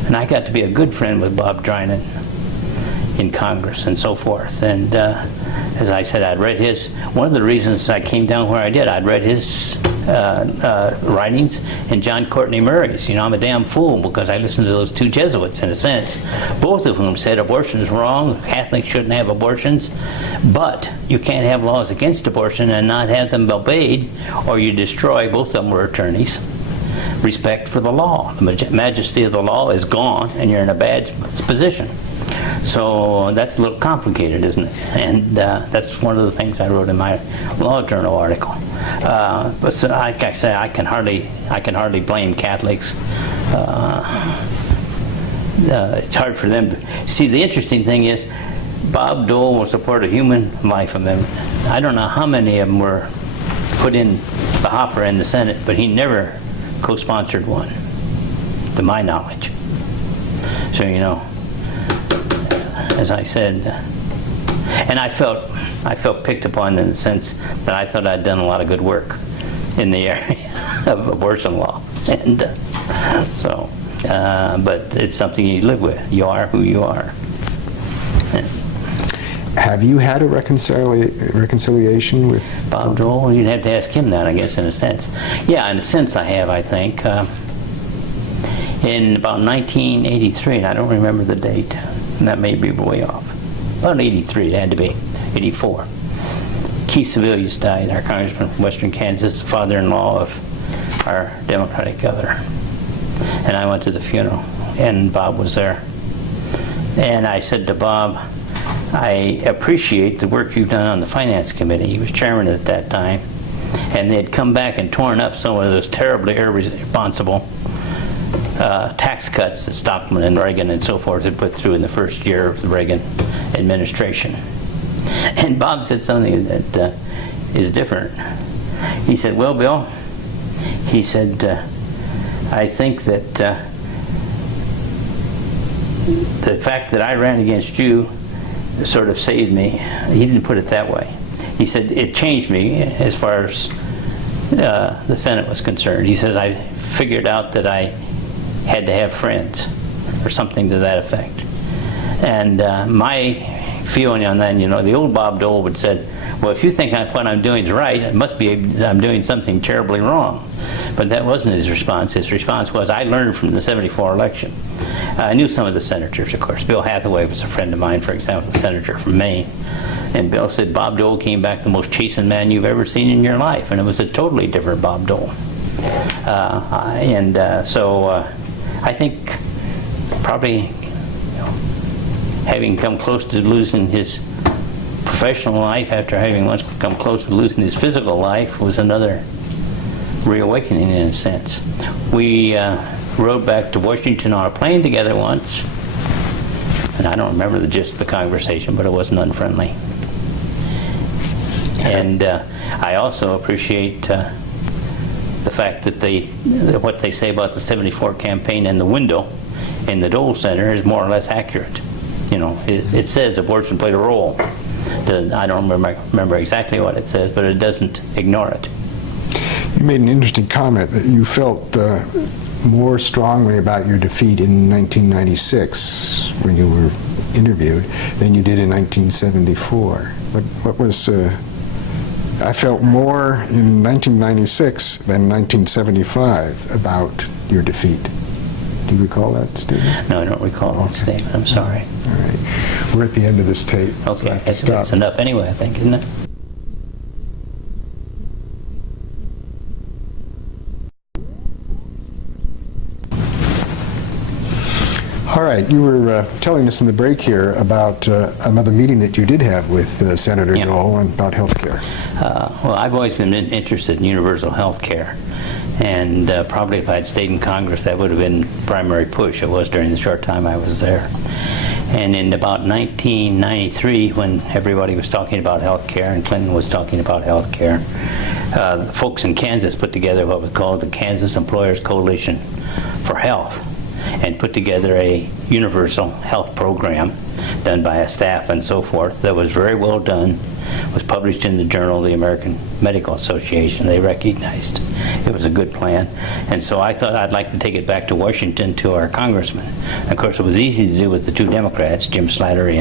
And I got to be a good friend with Bob Dole in Congress and so forth. And as I said, I'd read his, one of the reasons I came down where I did, I'd read his writings and John Courtney Murray's. You know, I'm a damn fool because I listened to those two Jesuits, in a sense, both of whom said abortion is wrong, Catholics shouldn't have abortions, but you can't have laws against abortion and not have them obeyed, or you destroy, both of them were attorneys, respect for the law. The majesty of the law is gone and you're in a bad position. So that's a little complicated, isn't it? And that's one of the things I wrote in my Law Journal article. But so, like I say, I can hardly blame Catholics. It's hard for them to see. The interesting thing is, Bob Dole will support a human life amendment. I don't know how many of them were put in the hopper in the Senate, but he never co-sponsored one, to my knowledge. So, you know, as I said, and I felt picked upon in the sense that I thought I'd done a lot of good work in the area of abortion law, and but it's something you live with. You are who you are. Have you had a reconciliation with Bob Dole? You'd have to ask him that, I guess, in a sense. Yeah, in a sense I have, I think. In about 1983, and I don't remember the date, and that may be way off. About 83, it had to be, 84. Keith Sebelius died, our congressman from Western Kansas, the father-in-law of our Democratic governor. And I went to the funeral, and Bob was there. And I said to Bob, I appreciate the work you've done on the Finance Committee. He was chairman at that time. And they had come back and torn up some of those terribly irresponsible tax cuts that Stockman and Reagan and so forth had put through in the first year of the Reagan administration. And Bob said something that is different. He said, well, Bill, he said, I think that the fact that I ran against you sort of saved me. He didn't put it that way. He said, it changed me as far as the Senate was concerned. He says, I figured out that I had to have friends, or something to that effect. And my feeling on that, you know, the old Bob Dole would said, well, if you think what I'm doing is right, it must be I'm doing something terribly wrong. But that wasn't his response. His response was, I learned from the '74 election. I knew some of the senators, of course. Bill Hathaway was a friend of mine, for example, a senator from Maine. And Bill said, Bob Dole came back the most chastened man you've ever seen in your life. And it was a totally different Bob Dole. So I think probably, you know, having come close to losing his professional life after having once come close to losing his physical life was another reawakening in a sense. We rode back to Washington on a plane together once, and I don't remember the gist of the conversation, but it wasn't unfriendly. And I also appreciate the fact that what they say about the '74 campaign and the window in the Dole Center is more or less accurate. You know, it says abortion played a role. I don't remember exactly what it says, but it doesn't ignore it. You made an interesting comment that you felt more strongly about your defeat in 1996 when you were interviewed than you did in 1974. What was... I felt more in 1996 than 1975 about your defeat. Do you recall that statement? No, I don't recall that statement. I'm sorry. All right. We're at the end of this tape. Okay, So that's enough anyway, I think, isn't it? All right, you were telling us in the break here about another meeting that you did have with Senator Yeah. Dole about health care. Well, I've always been interested in universal health care, and probably if I'd stayed in Congress, that would have been the primary push. It was during the short time I was there. And in about 1993, when everybody was talking about health care and Clinton was talking about health care, folks in Kansas put together what was called the Kansas Employers Coalition for Health, and put together a universal health program done by a staff and so forth that was very well done, was published in the Journal of the American Medical Association. They recognized it was a good plan. And so I thought I'd like to take it back to Washington to our congressman. Of course, it was easy to do with the two Democrats, Jim Slattery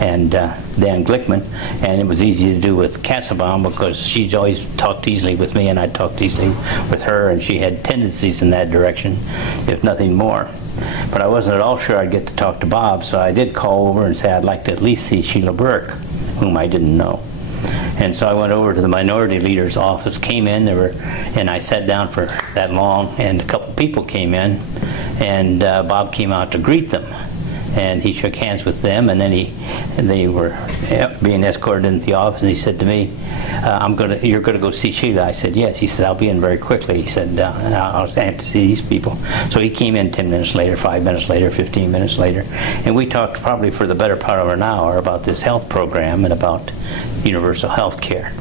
and Dan Glickman, and it was easy to do with Cassabaum because she's always talked easily with me and I talked easily with her, and she had tendencies in that direction, if nothing more. But I wasn't at all sure I'd get to talk to Bob, so I did call over and say I'd like to at least see Sheila Burke, whom I didn't know. And so I went over to the minority leader's office, came in, and I sat down for that long, and a couple people came in, and Bob came out to greet them. And he shook hands with them, and then they were being escorted into the office, and he said to me, you're going to go see Sheila? I said, yes. He says, I'll be in very quickly. He said, I'll have to see these people. So he came in 10 minutes later, 5 minutes later, 15 minutes later, and we talked probably for the better part of an hour about this health program and about universal health care.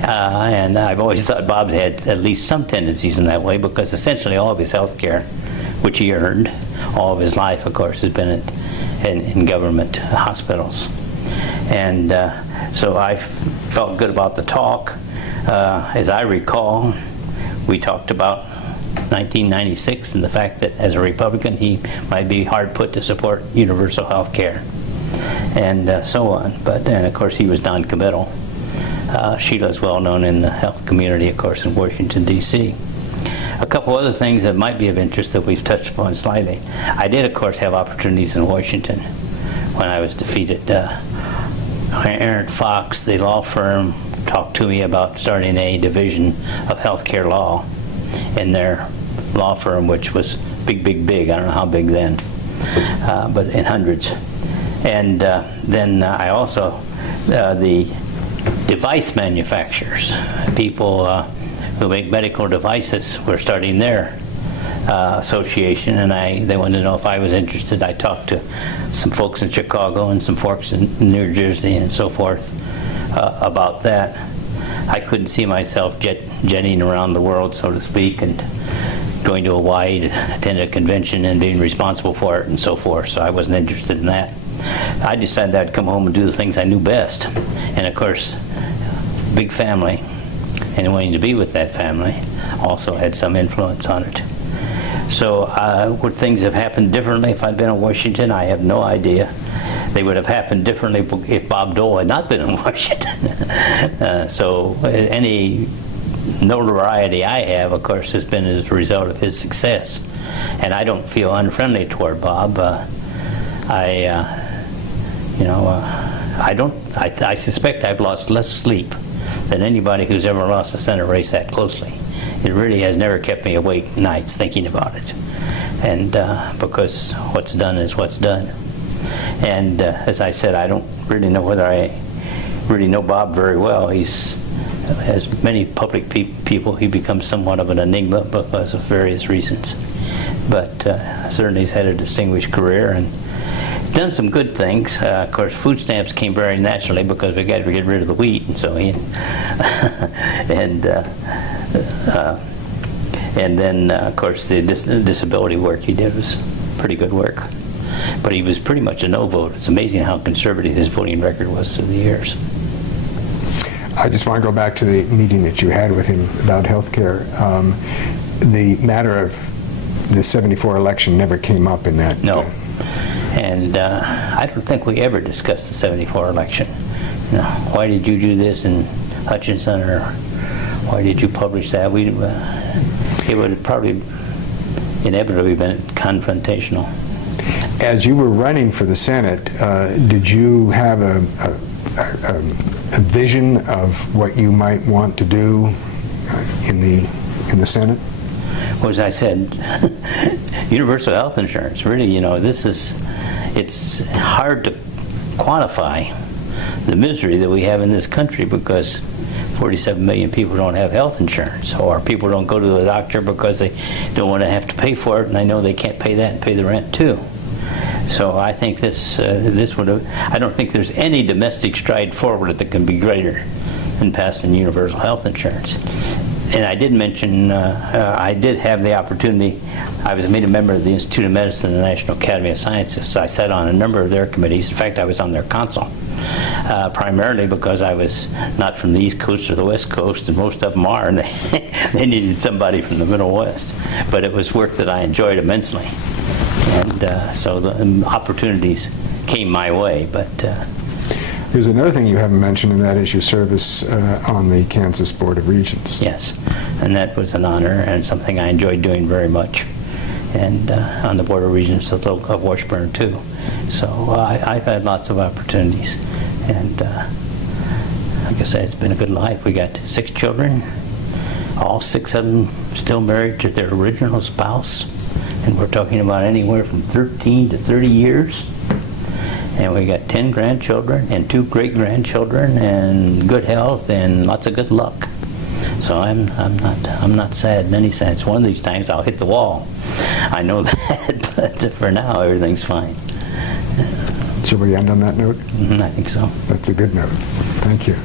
And I've always thought Bob had at least some tendencies in that way, because essentially all of his health care, which he earned all of his life, of course, has been in government hospitals. And so I felt good about the talk. As I recall, we talked about 1996 and the fact that as a Republican he might be hard put to support universal health care and so on. And of course he was non-committal. Sheila's well known in the health community, of course, in Washington, D.C. A couple other things that might be of interest that we've touched upon slightly. I did, of course, have opportunities in Washington when I was defeated. Aaron Fox, the law firm, talked to me about starting a division of healthcare law in their law firm, which was big. I don't know how big then, but in hundreds. And then I also, the device manufacturers, people who make medical devices, were starting their association, and they wanted to know if I was interested. I talked to some folks in Chicago and some folks in New Jersey and so forth about that. I couldn't see myself jetting around the world, so to speak, and going to Hawaii to attend a convention and being responsible for it and so forth, so I wasn't interested in that. I decided I'd come home and do the things I knew best. And of course, big family, and wanting to be with that family also had some influence on it. So would things have happened differently if I'd been in Washington? I have no idea. They would have happened differently if Bob Dole had not been in Washington. So any notoriety I have, of course, has been as a result of his success. And I don't feel unfriendly toward Bob. I suspect I've lost less sleep than anybody who's ever lost a Senate race that closely. It really has never kept me awake nights thinking about it. And because what's done is what's done. And as I said, I don't really know whether I really know Bob very well. He's, as many public people, he becomes somewhat of an enigma because of various reasons. But certainly he's had a distinguished career and done some good things. Of course, food stamps came very naturally because we got to get rid of the wheat, and so he and then of course the disability work he did was pretty good work. But he was pretty much a no vote. It's amazing how conservative his voting record was through the years. I just want to go back to the meeting that you had with him about health care. The matter of the '74 election never came up in that. No. And I don't think we ever discussed the '74 election. You know, why did you do this in Hutchinson, or why did you publish that? It would have probably inevitably been confrontational. As you were running for the Senate, did you have a vision of what you might want to do in the Senate? Well, as I said, universal health insurance, really, it's hard to quantify the misery that we have in this country because 47 million people don't have health insurance, or people don't go to the doctor because they don't want to have to pay for it, and they know they can't pay that and pay the rent too. So I think this would have, I don't think there's any domestic stride forward that can be greater than passing universal health insurance. And I did mention, I did have the opportunity, I was made a member of the Institute of Medicine and the National Academy of Sciences, so I sat on a number of their committees. In fact, I was on their council, primarily because I was not from the East Coast or the West Coast, and most of them are, and they needed somebody from the Middle West. But it was work that I enjoyed immensely. And so the opportunities came my way, but There's another thing you haven't mentioned, and that is your service on the Kansas Board of Regents. yes, and that was an honor and something I enjoyed doing very much. And on the Board of Regents of Washburn, too. So I've had lots of opportunities. And like I say, it's been a good life. We got 6 children, all 6 of them still married to their original spouse. And we're talking about anywhere from 13 to 30 years. And we got 10 grandchildren and 2 great-grandchildren and good health and lots of good luck. So I'm not sad in any sense. One of these times I'll hit the wall. I know that, but for now everything's fine. Shall we end on that note? I think so. That's a good note. Thank you.